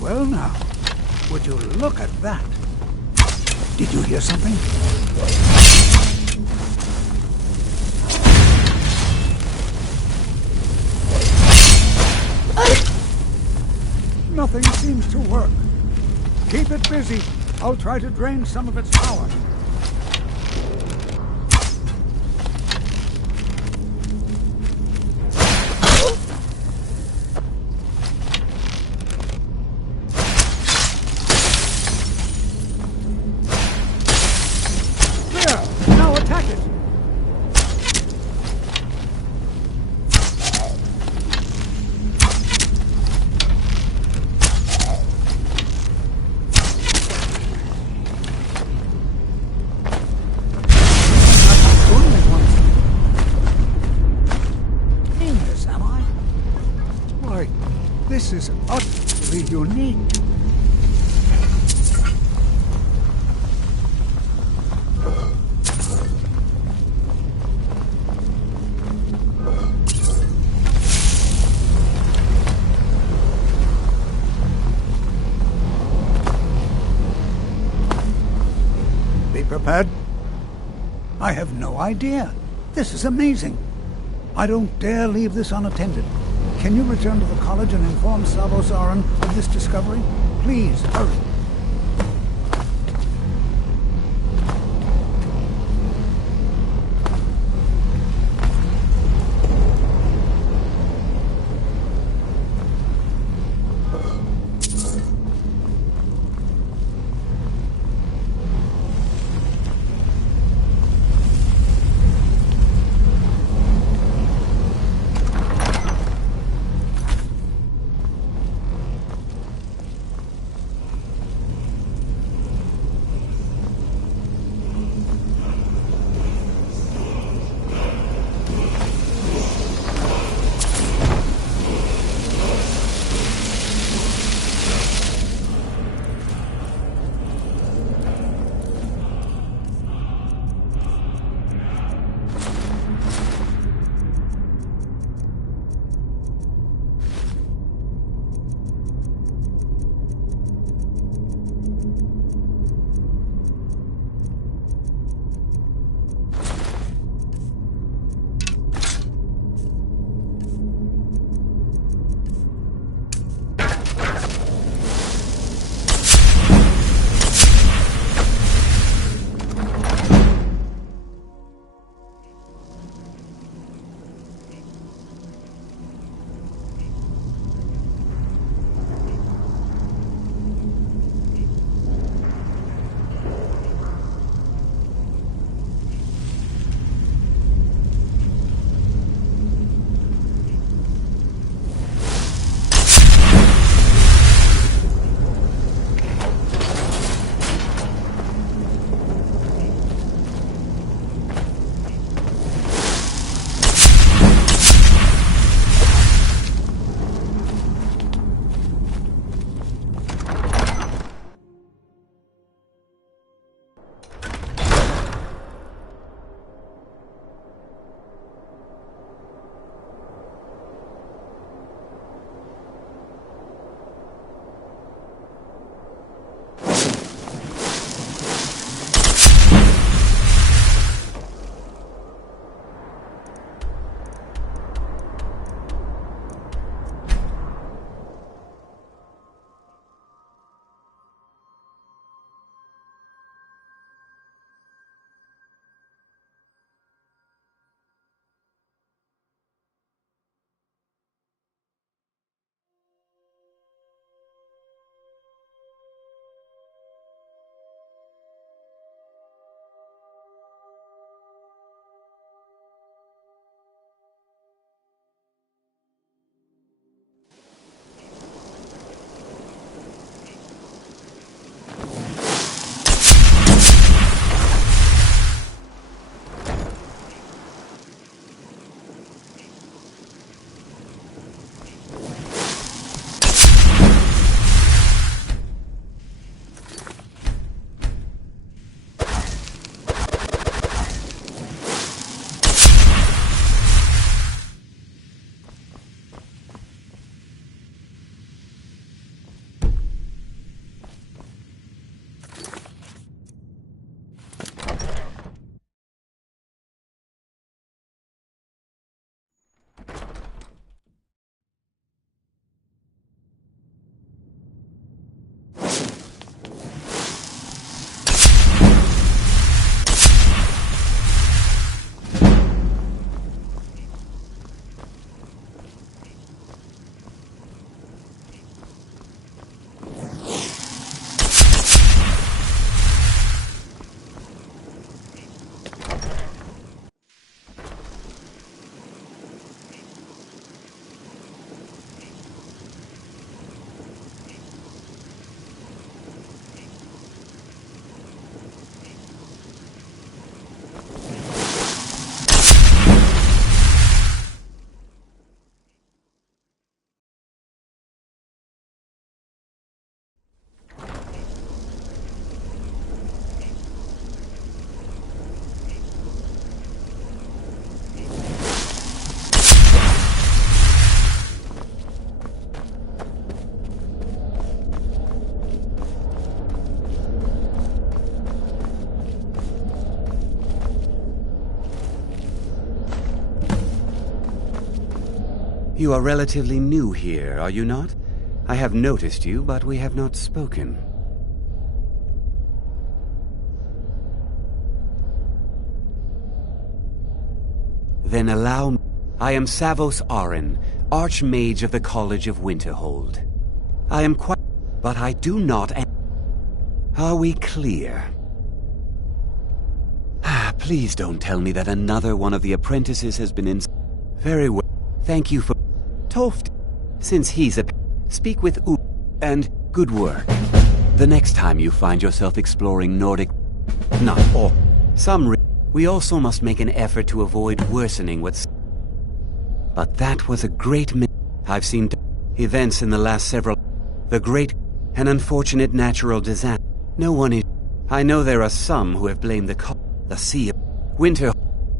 Well now, would you look at that? Did you hear something? Nothing seems to work. Keep it busy. I'll try to drain some of its power. This is utterly unique. Be prepared. I have no idea. This is amazing. I don't dare leave this unattended. Can you return to the college and inform Savo Saran of this discovery? Please, hurry. You are relatively new here, are you not? I have noticed you, but we have not spoken. Then allow me. I am Savos Arin, Archmage of the College of Winterhold. I am quite... but I do not... Are we clear? Please don't tell me that another one of the apprentices has been in... Very well. Thank you for... Toft. Since he's a... Speak with U... and good work. The next time you find yourself exploring Nordic... Not all. We also must make an effort to avoid worsening what's... But that was a great... I've seen... events in the last several... The great... and unfortunate natural disaster. No one is... I know there are some who have blamed the sea... Winter...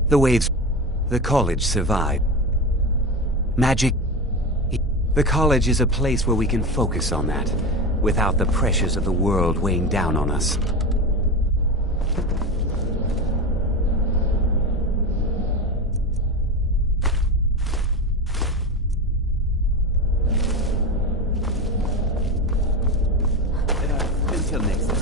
The waves... The college survived. Magic... The college is a place where we can focus on that, without the pressures of the world weighing down on us. Until next time.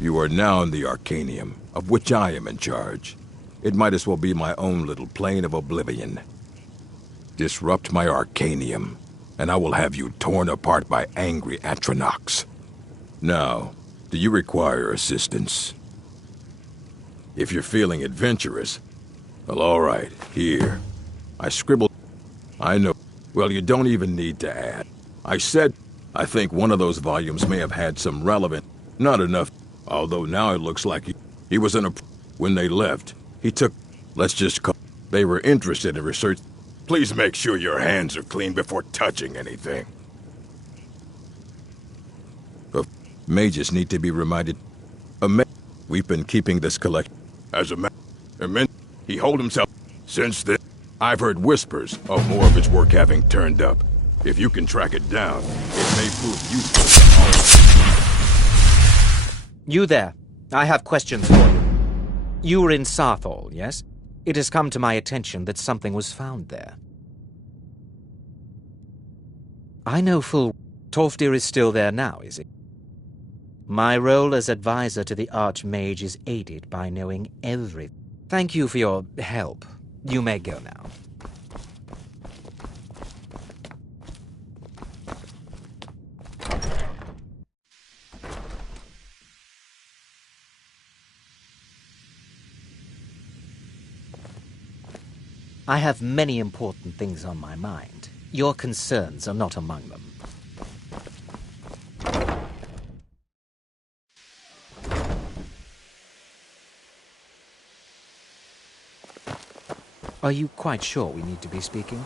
You are now in the Arcanium, of which I am in charge. It might as well be my own little plane of oblivion. Disrupt my Arcanium, and I will have you torn apart by angry Atronachs. Now, do you require assistance? If you're feeling adventurous, well, all right, here. I scribbled... I know. Well, you don't even need to add. I said, I think one of those volumes may have had some relevant... Not enough... Although now it looks like he was in a... When they left, he took... Let's just call... They were interested in research. Please make sure your hands are clean before touching anything. But mages need to be reminded... We've been keeping this collection... As a man... He hold himself... Since then, I've heard whispers of more of his work having turned up. If you can track it down, it may prove useful to all. You there. I have questions for you. You were in Sarthol, yes? It has come to my attention that something was found there. I know full... Tolfdir is still there now, is he? My role as advisor to the Archmage is aided by knowing everything. Thank you for your help. You may go now. I have many important things on my mind. Your concerns are not among them. Are you quite sure we need to be speaking?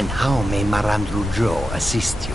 And how may Marandru Joe assist you?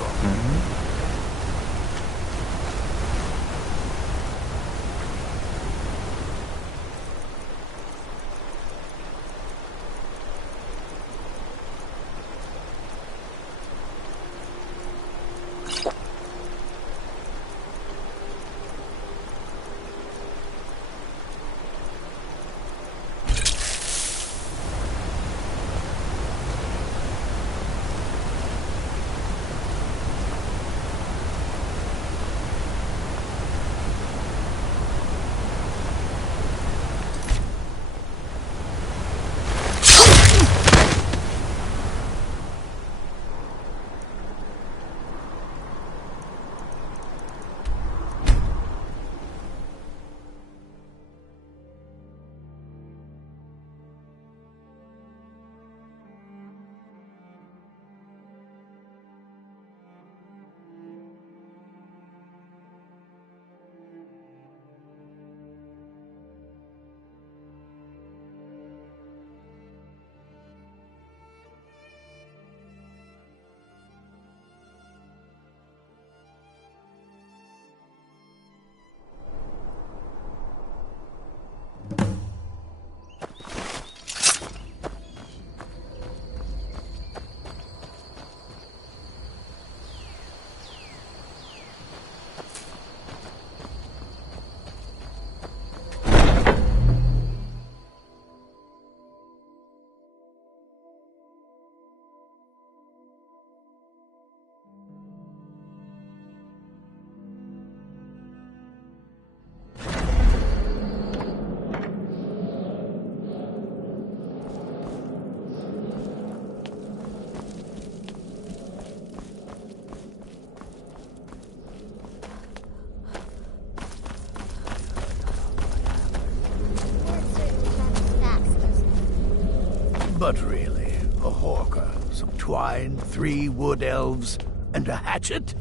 But really, a hawker, some twine, 3 wood elves, and a hatchet?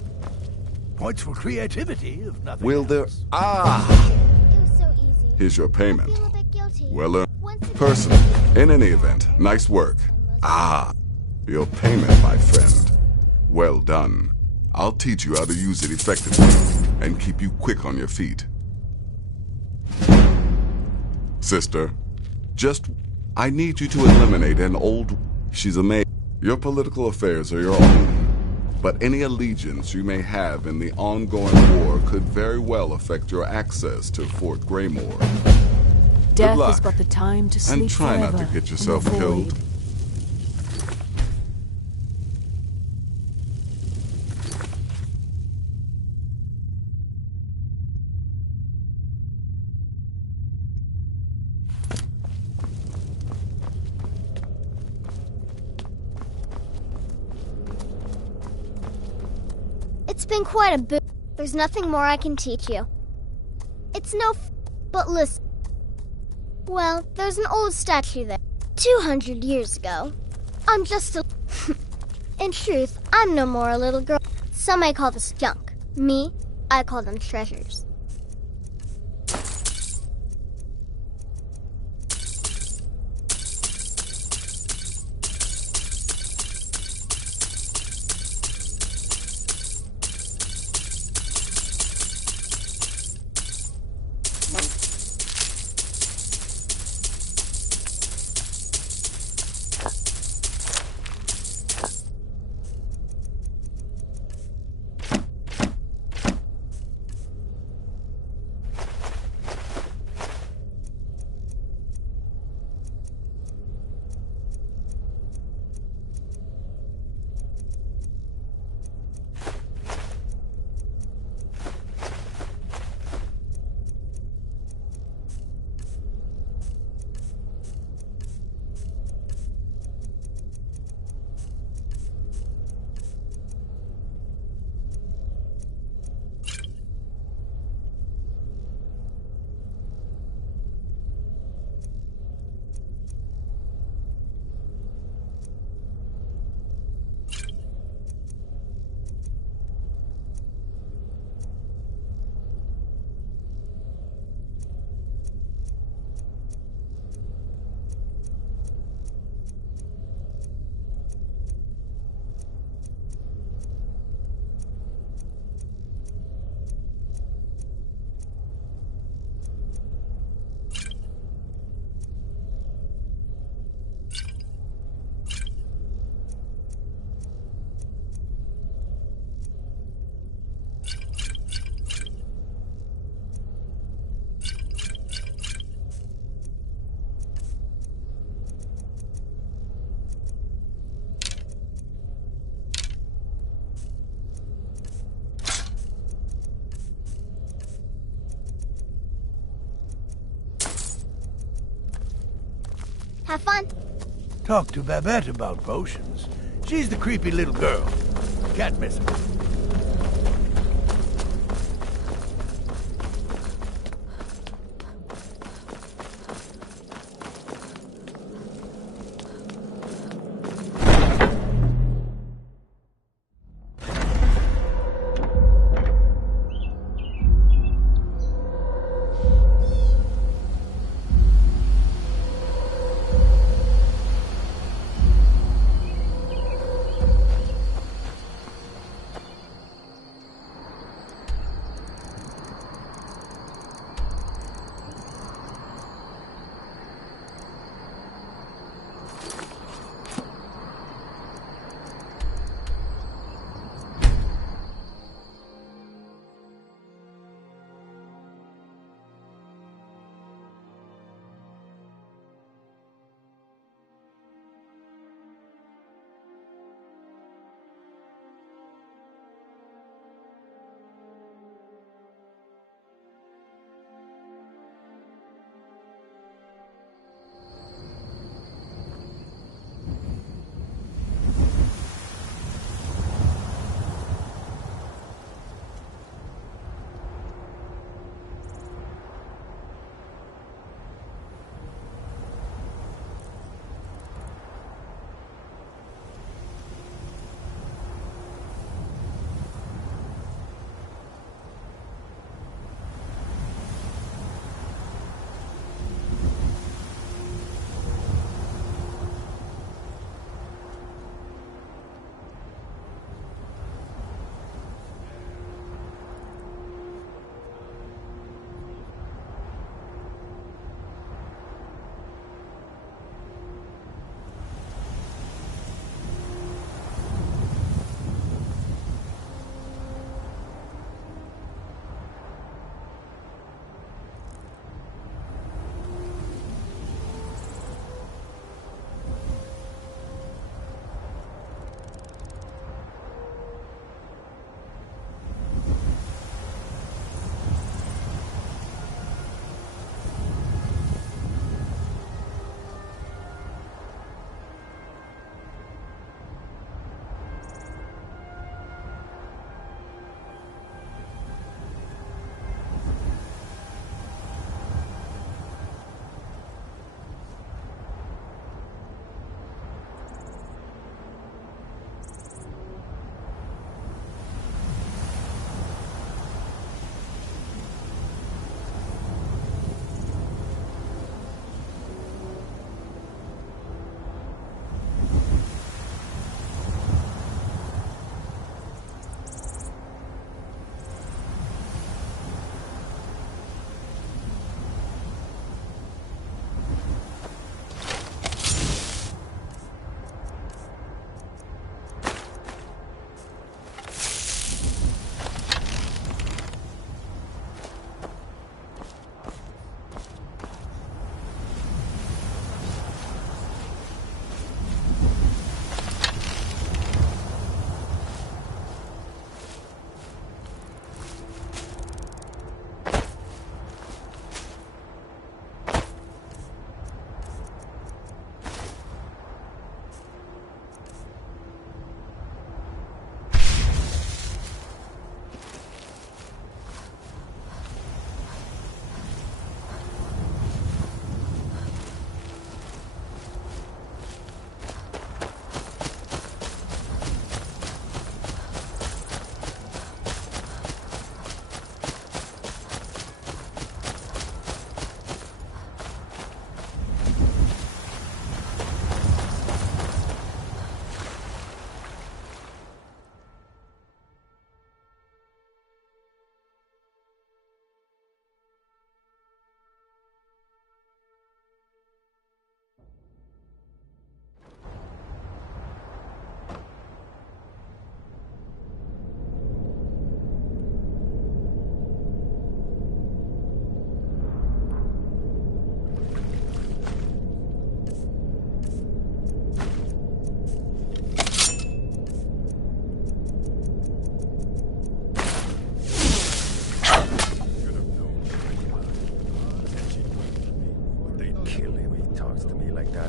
Points for creativity, if nothing Will there... else. Ah! Here's your payment. Well earned. Person. In any event, nice work. Ah! Your payment, my friend. Well done. I'll teach you how to use it effectively, and keep you quick on your feet. Sister, I need you to eliminate an old... She's a maid. Your political affairs are your own. But any allegiance you may have in the ongoing war could very well affect your access to Fort Greymore. Death Good luck, is but the time to sleep and try not to forever get yourself in the void. killed. It's been quite a bit. There's nothing more I can teach you. It's no but listen. Well, there's an old statue there. 200 years ago. I'm just a... In truth, I'm no more a little girl. Some may call this junk. Me, I call them treasures. Have fun. Talk to Babette about potions. She's the creepy little girl. Can't miss her.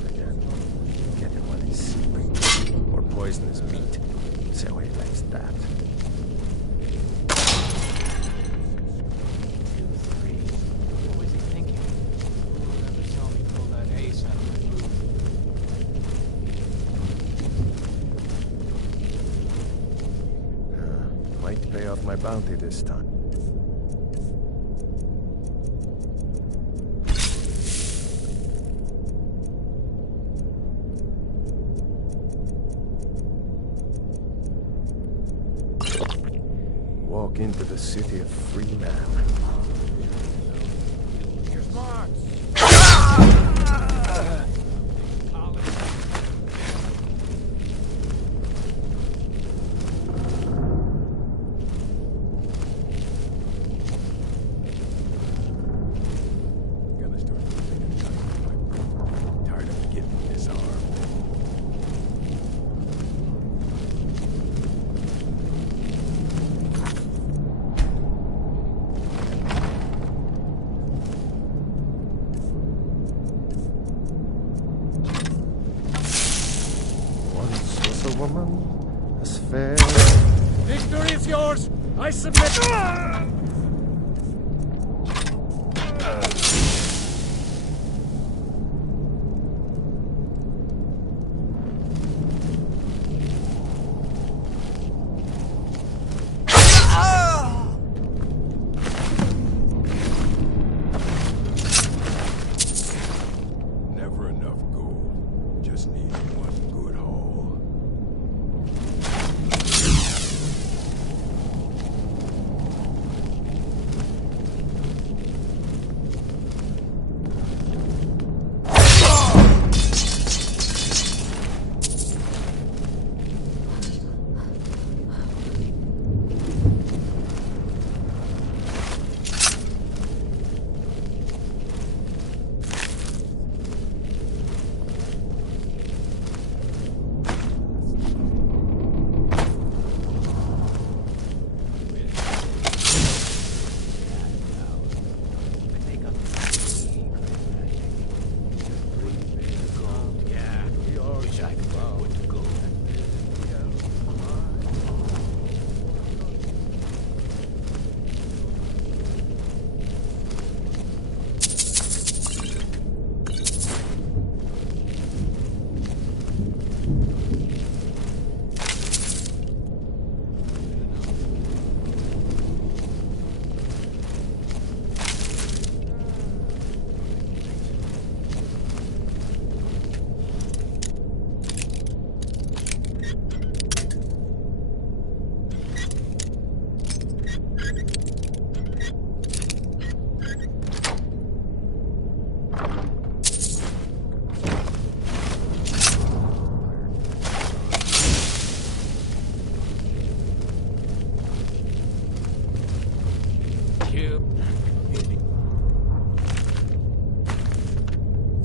that again. Get him while he's sleeping. Or poison his meat. See how he likes that. What was he thinking? Who will ever saw me pull that ace out of my boot? Might pay off my bounty this time. Walk into the city of free man. Here's Marks. Gonna start thinking tired of getting disarmed. Once was a woman as fair. Victory is yours! I submit! Never enough gold. Just need one good haul.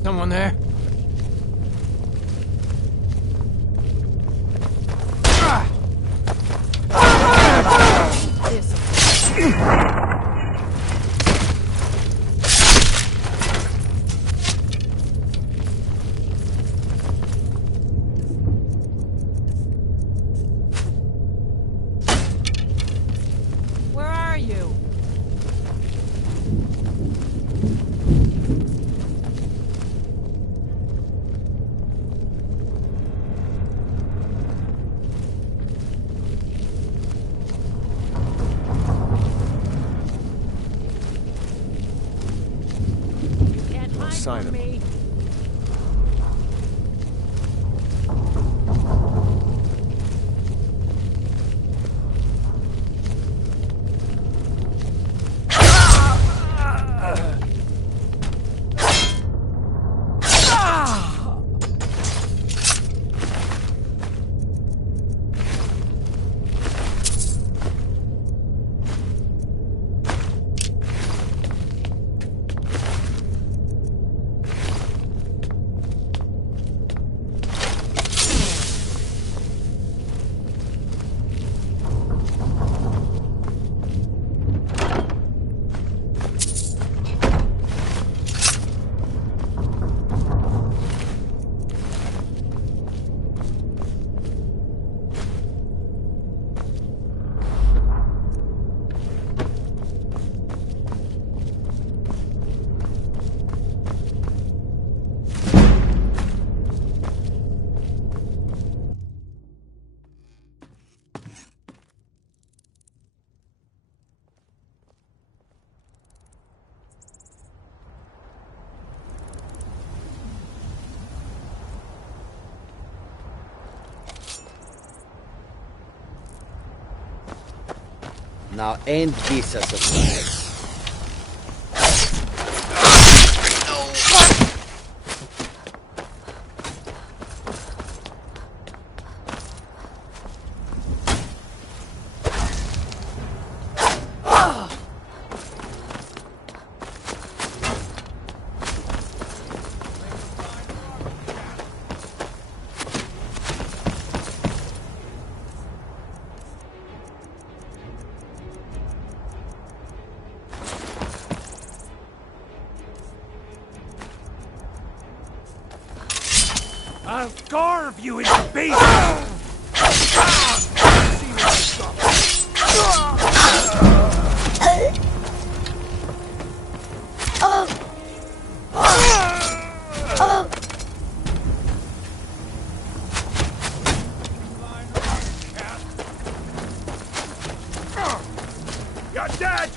Someone there? Where are you? No sign of him. Now ain't this a surprise? I'll carve you into pieces! You're dead!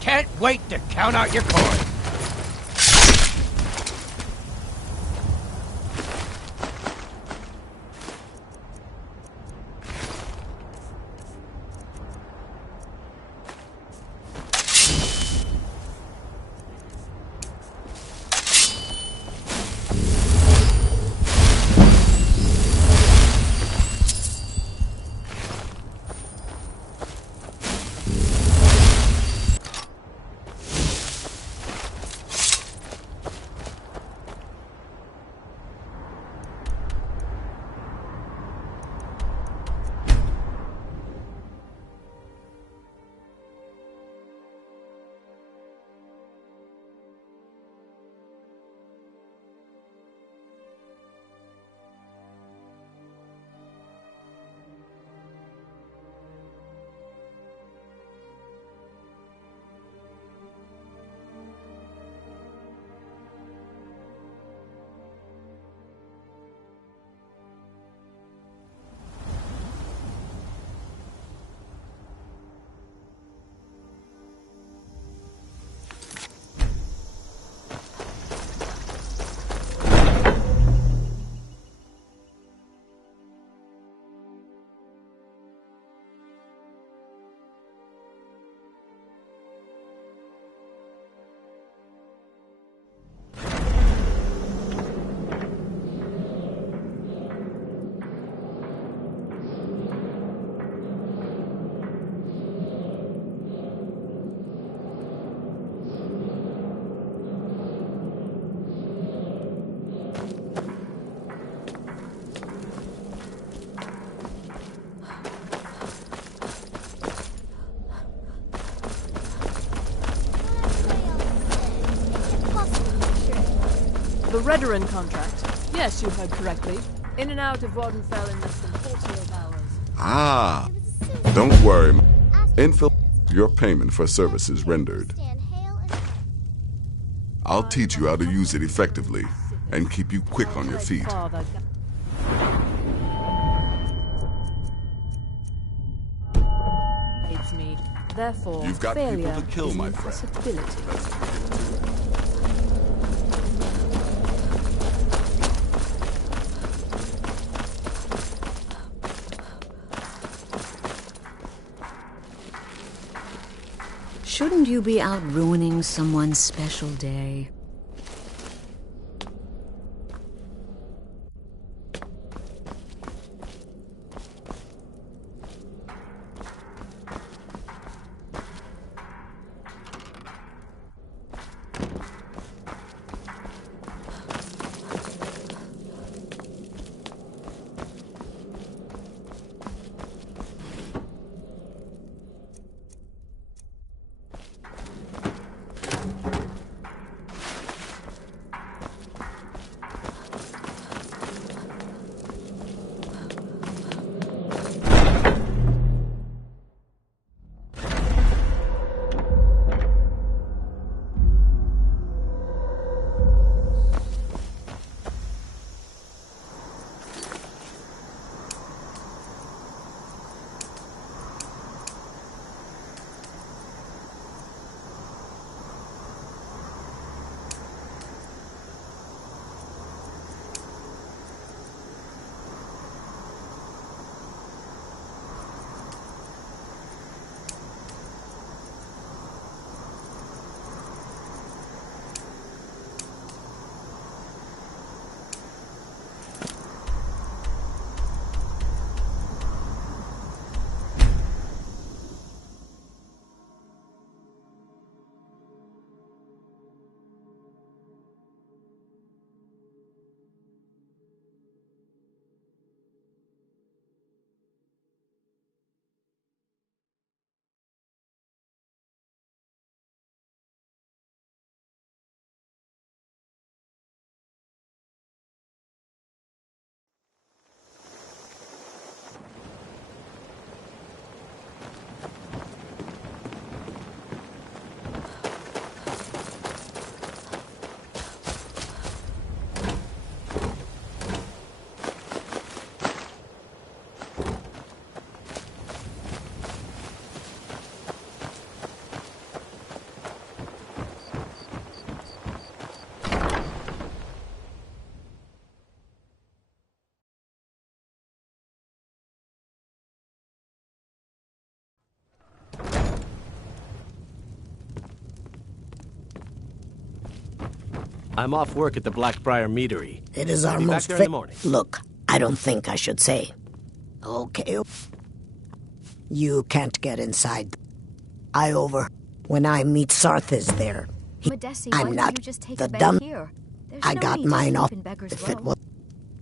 Can't wait to count out your coin. The Redoran contract. Yes, you heard correctly. In and out of Wardenfell in less than 48 hours. Ah, don't worry. Infill your payment for services rendered. I'll teach you how to use it effectively and keep you quick on your feet. Me. Therefore, You've got failure people to kill, is my an friend. impossibility. Shouldn't you be out ruining someone's special day? I'm off work at the Blackbriar Meadery. It is our Be back most there in the morning. Look, I don't think I should say. Okay. You can't get inside. When I meet Sarthis there. I'm not the dumb. I got mine off if it was.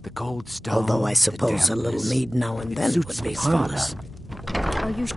The cold stone. Although I suppose a little mead now and then would be harmless. Are you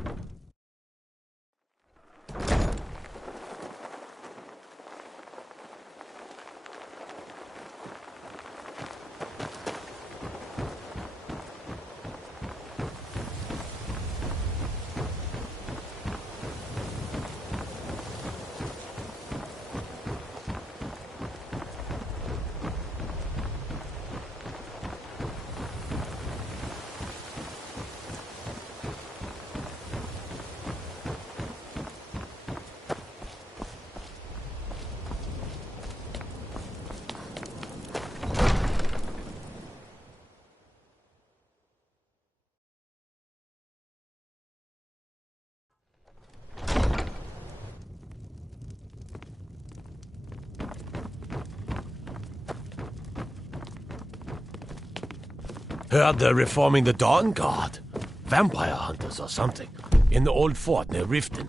Heard they're reforming the Dawn Guard. Vampire hunters or something. In the old fort near Riften.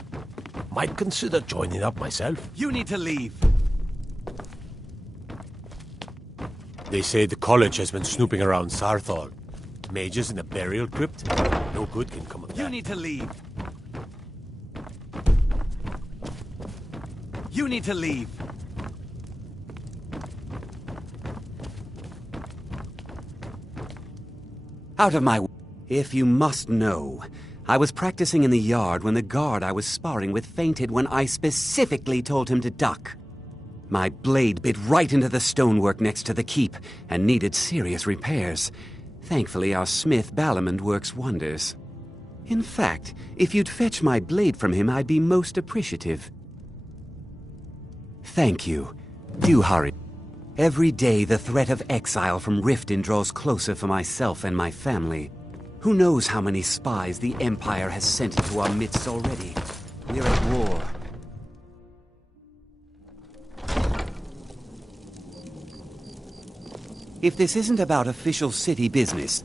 Might consider joining up myself. You need to leave. They say the college has been snooping around Sarthor. Mages in the burial crypt? No good can come of that. You need to leave. You need to leave. Out of my... If you must know, I was practicing in the yard when the guard I was sparring with fainted when I specifically told him to duck. My blade bit right into the stonework next to the keep and needed serious repairs. Thankfully, our smith Balamond works wonders. In fact, if you'd fetch my blade from him, I'd be most appreciative. Thank you. Do hurry. Every day, the threat of exile from Riften draws closer for myself and my family. Who knows how many spies the Empire has sent into our midst already? We're at war. If this isn't about official city business,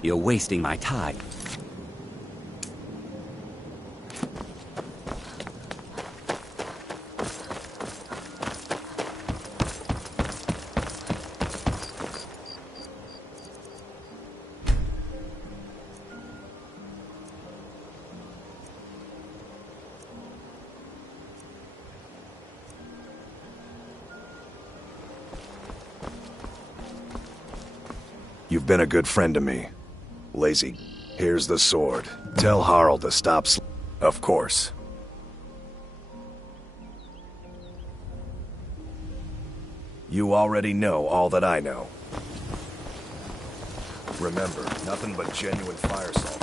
you're wasting my time. You've been a good friend to me. Lazy, here's the sword. Tell Harald to stop Of course. You already know all that I know. Remember, nothing but genuine fire salt.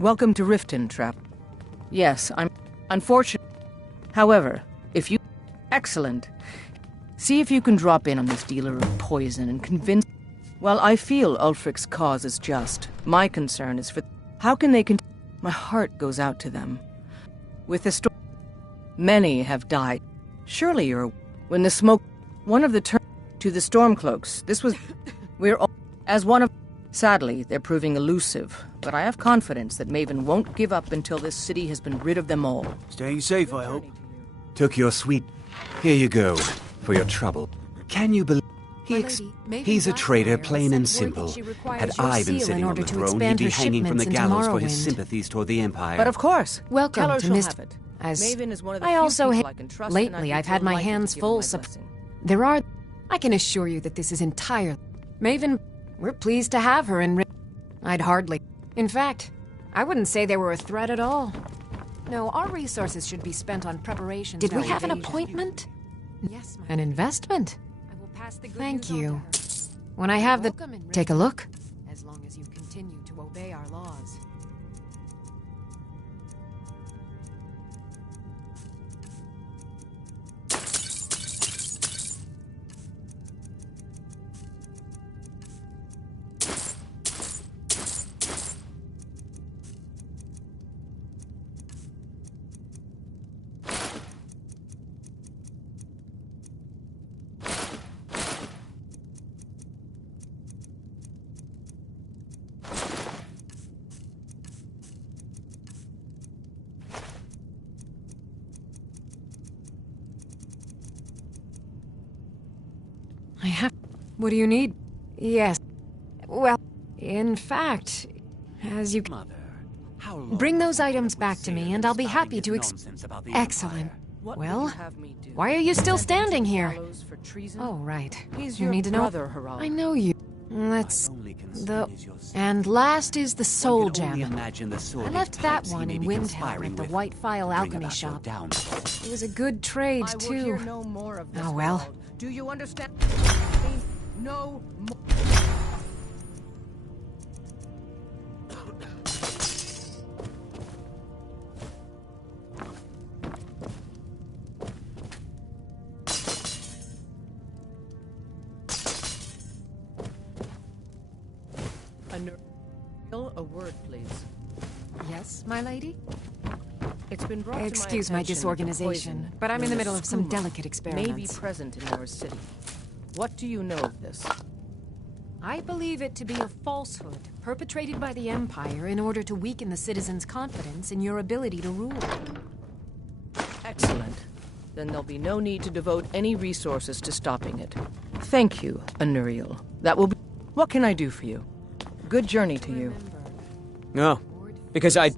Welcome to Riften, Trap. Yes, I'm unfortunate. However, if you... Excellent. See if you can drop in on this dealer of poison and convince... Well, I feel Ulfric's cause is just. My concern is for... How can they My heart goes out to them. With the storm... Many have died. Surely you're... When the smoke... One of the to the Stormcloaks. This was... We're all... As one of... Sadly, they're proving elusive, but I have confidence that Maven won't give up until this city has been rid of them all. Staying safe, I hope. Took your sweet... Here you go, for your trouble. Can you believe... He's a traitor, plain and simple. Had I been sitting on the throne, he'd be hanging from the gallows for his sympathies toward the Empire. But of course, welcome to Mist. Maven is one of the I few also people I can trust, and lately I've had my hands full. There are... I can assure you that this is entirely... Maven, we're pleased to have her in... I'd hardly. In fact, I wouldn't say they were a threat at all. No, our resources should be spent on preparations. Did we have an appointment? Yes, an investment? I will pass the Thank you. When I have the... Take a look. As long as you continue to obey our laws. I have... What do you need? Yes. Well, in fact, as you... Mother, how long... Bring those items back to me, and I'll be happy to Excellent. Well, why are you still standing here? Oh, right. You need to know... I know you. Let's... And last is the Soul Jammer. I left that one in Windhelm at the White Phial Alchemy Shop. It was a good trade, too. Oh, well. Do you understand? No more. A word, please. Yes, my lady? It's been brought Excuse to my my attention disorganization, that but I'm in the middle of some skooma delicate experiments. May be present in our city. What do you know of this? I believe it to be a falsehood perpetrated by the Empire in order to weaken the citizens' confidence in your ability to rule. Excellent. Then there'll be no need to devote any resources to stopping it. Thank you, Anuriel. That will be... What can I do for you? Good journey to you. No, because I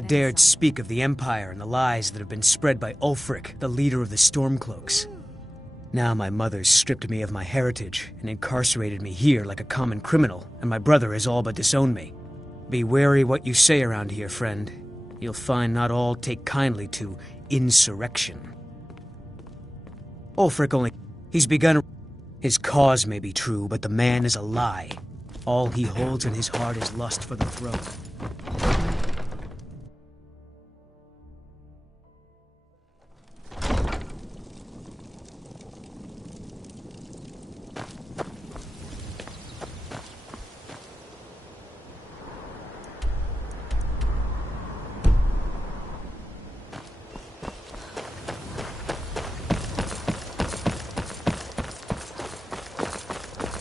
dared speak of the Empire and the lies that have been spread by Ulfric, the leader of the Stormcloaks. Now my mother's stripped me of my heritage and incarcerated me here like a common criminal, and my brother has all but disowned me. Be wary what you say around here, friend. You'll find not all take kindly to insurrection. Ulfric only... He's begun... His cause may be true, but the man is a lie. All he holds in his heart is lust for the throne.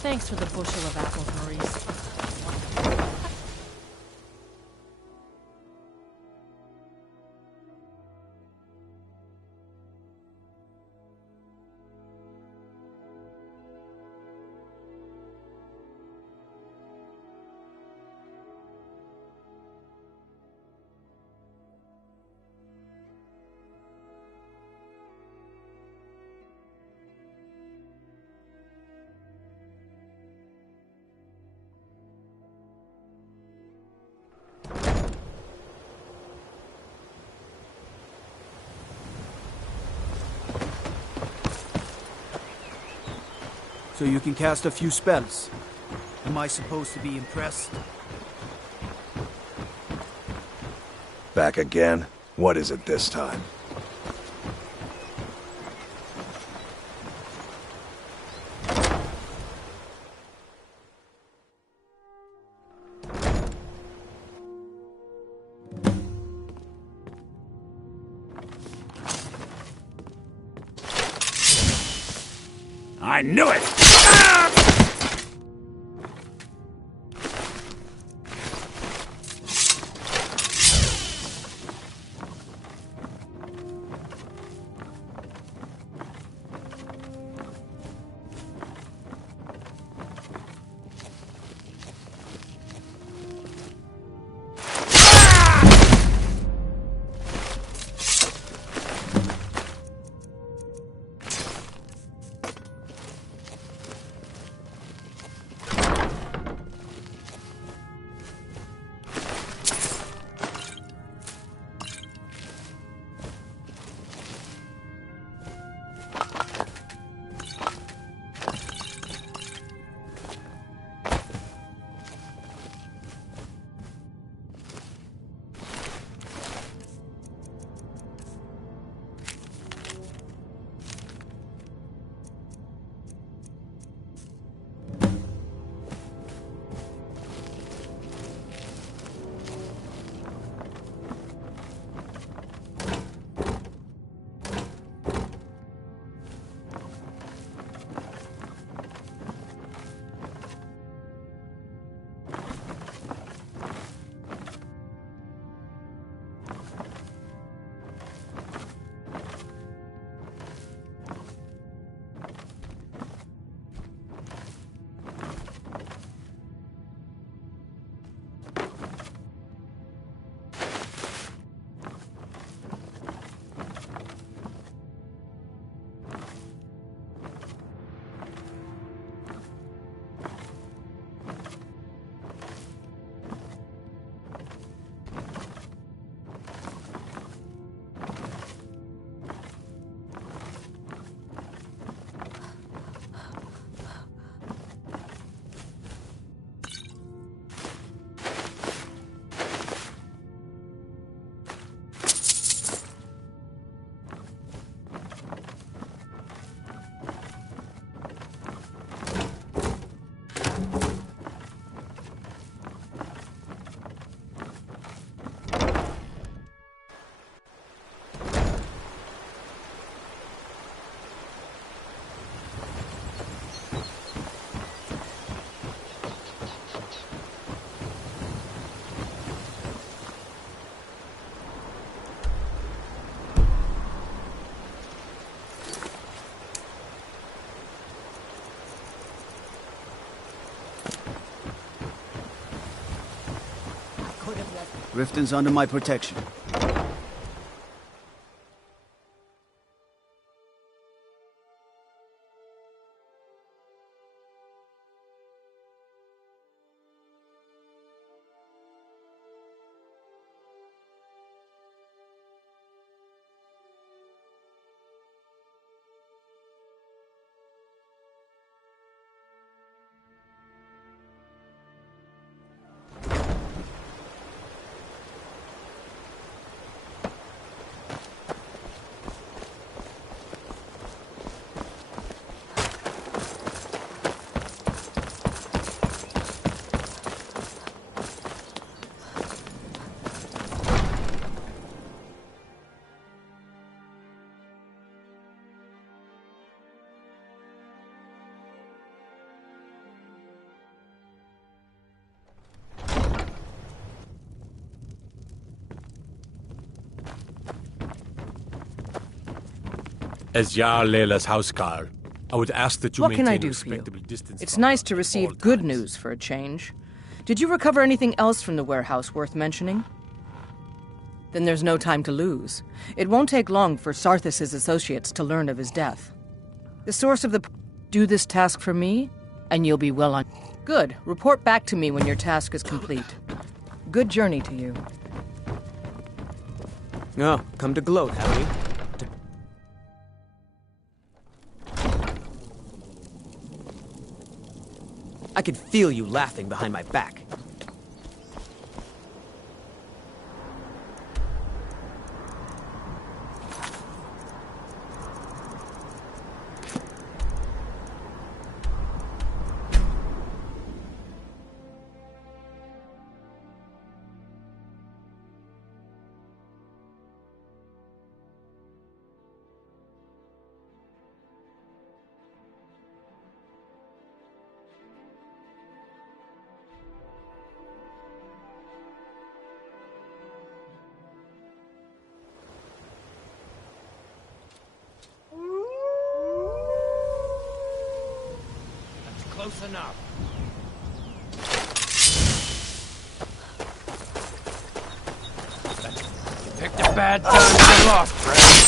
Thanks for the bushel of apples, Maurice. So you can cast a few spells. Am I supposed to be impressed? Back again? What is it this time? I knew it! Riften's under my protection. As Jarl Leila's housecarl, I would ask that you What maintain can I a do for you? respectable distance. It's from nice her to at receive all good times. news for a change. Did you recover anything else from the warehouse worth mentioning? Then there's no time to lose. It won't take long for Sarthis' associates to learn of his death. The source of the... Do this task for me, and you'll be well on... Good. Report back to me when your task is complete. Good journey to you. Oh, come to gloat, have we? I could feel you laughing behind my back. Close enough. You picked a bad time to get lost, friend.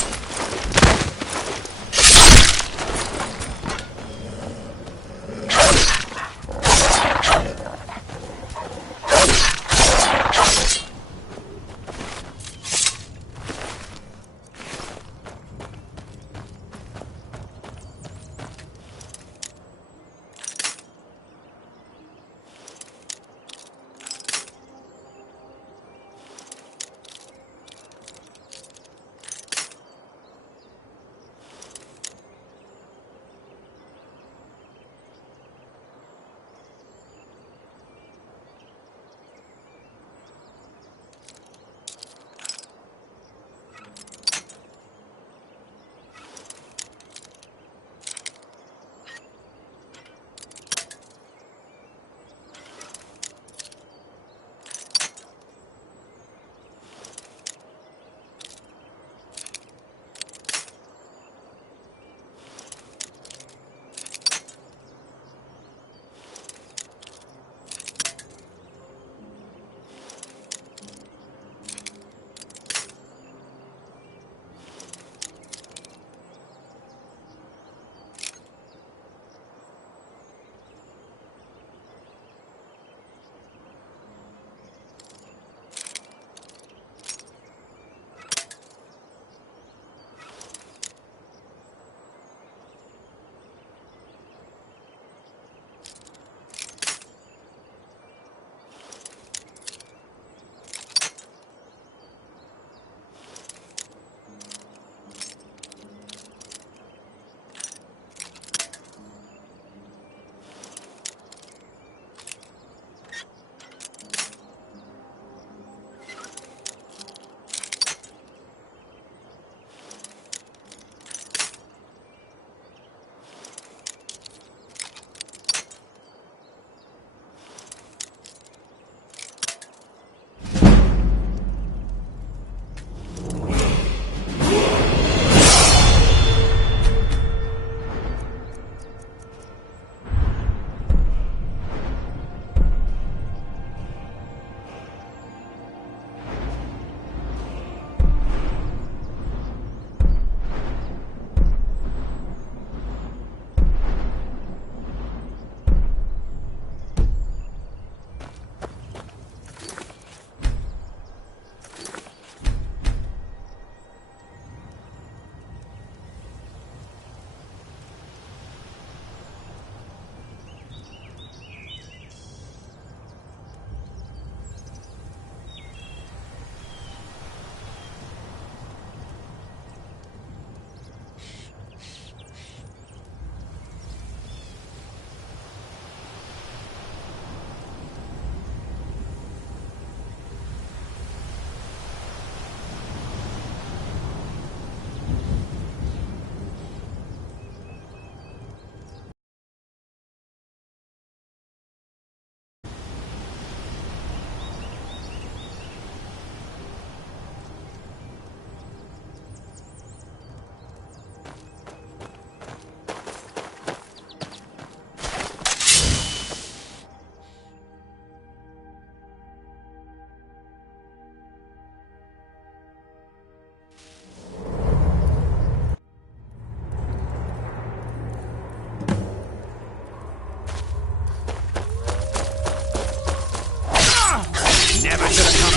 Never should have come.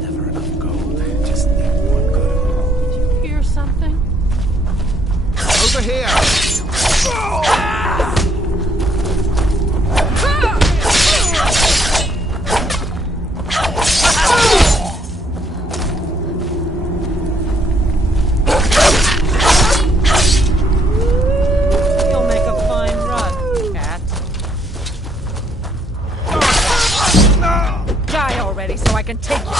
Never enough gold. Just need one good haul. Did you hear something? Over here! You'll make a fine rug, cat. Die already so I can take you.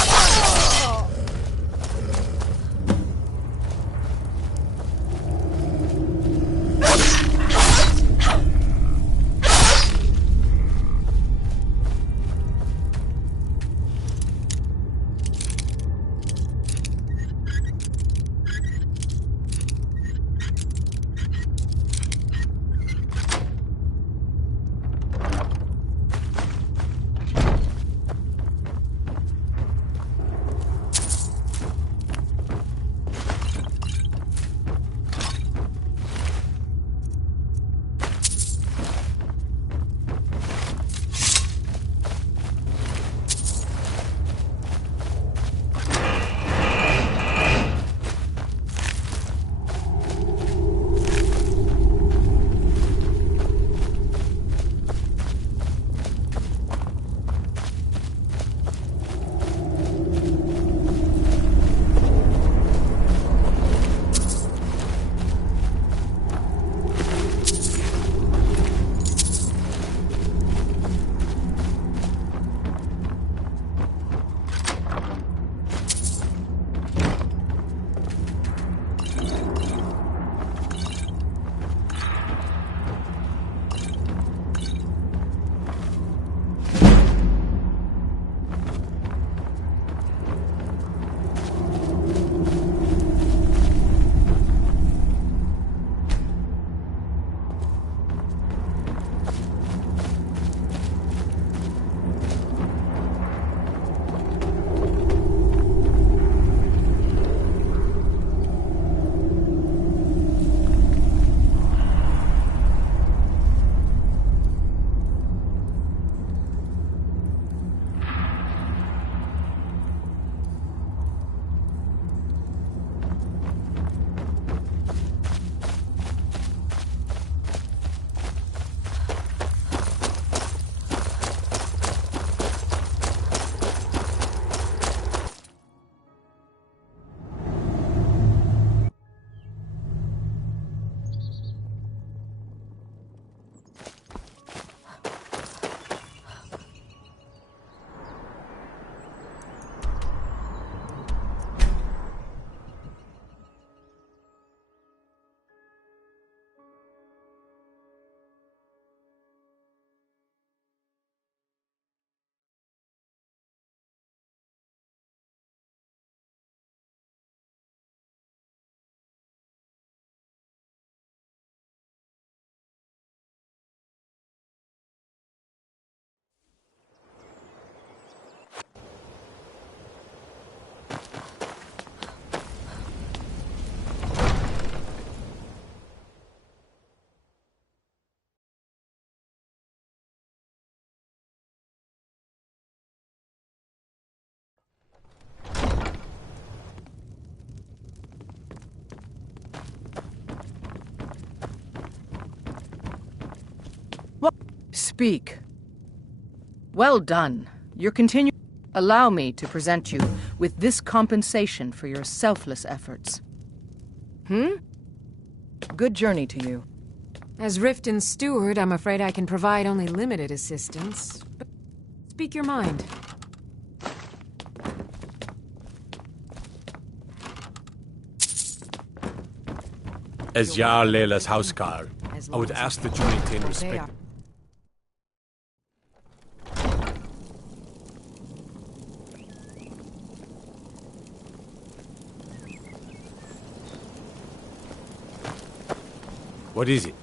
Speak. Well done. You're continuing. Allow me to present you with this compensation for your selfless efforts. Good journey to you. As Riften's steward, I'm afraid I can provide only limited assistance. But speak your mind. As Jarl Leila's housecarl, I would ask that you maintain respect. What is it?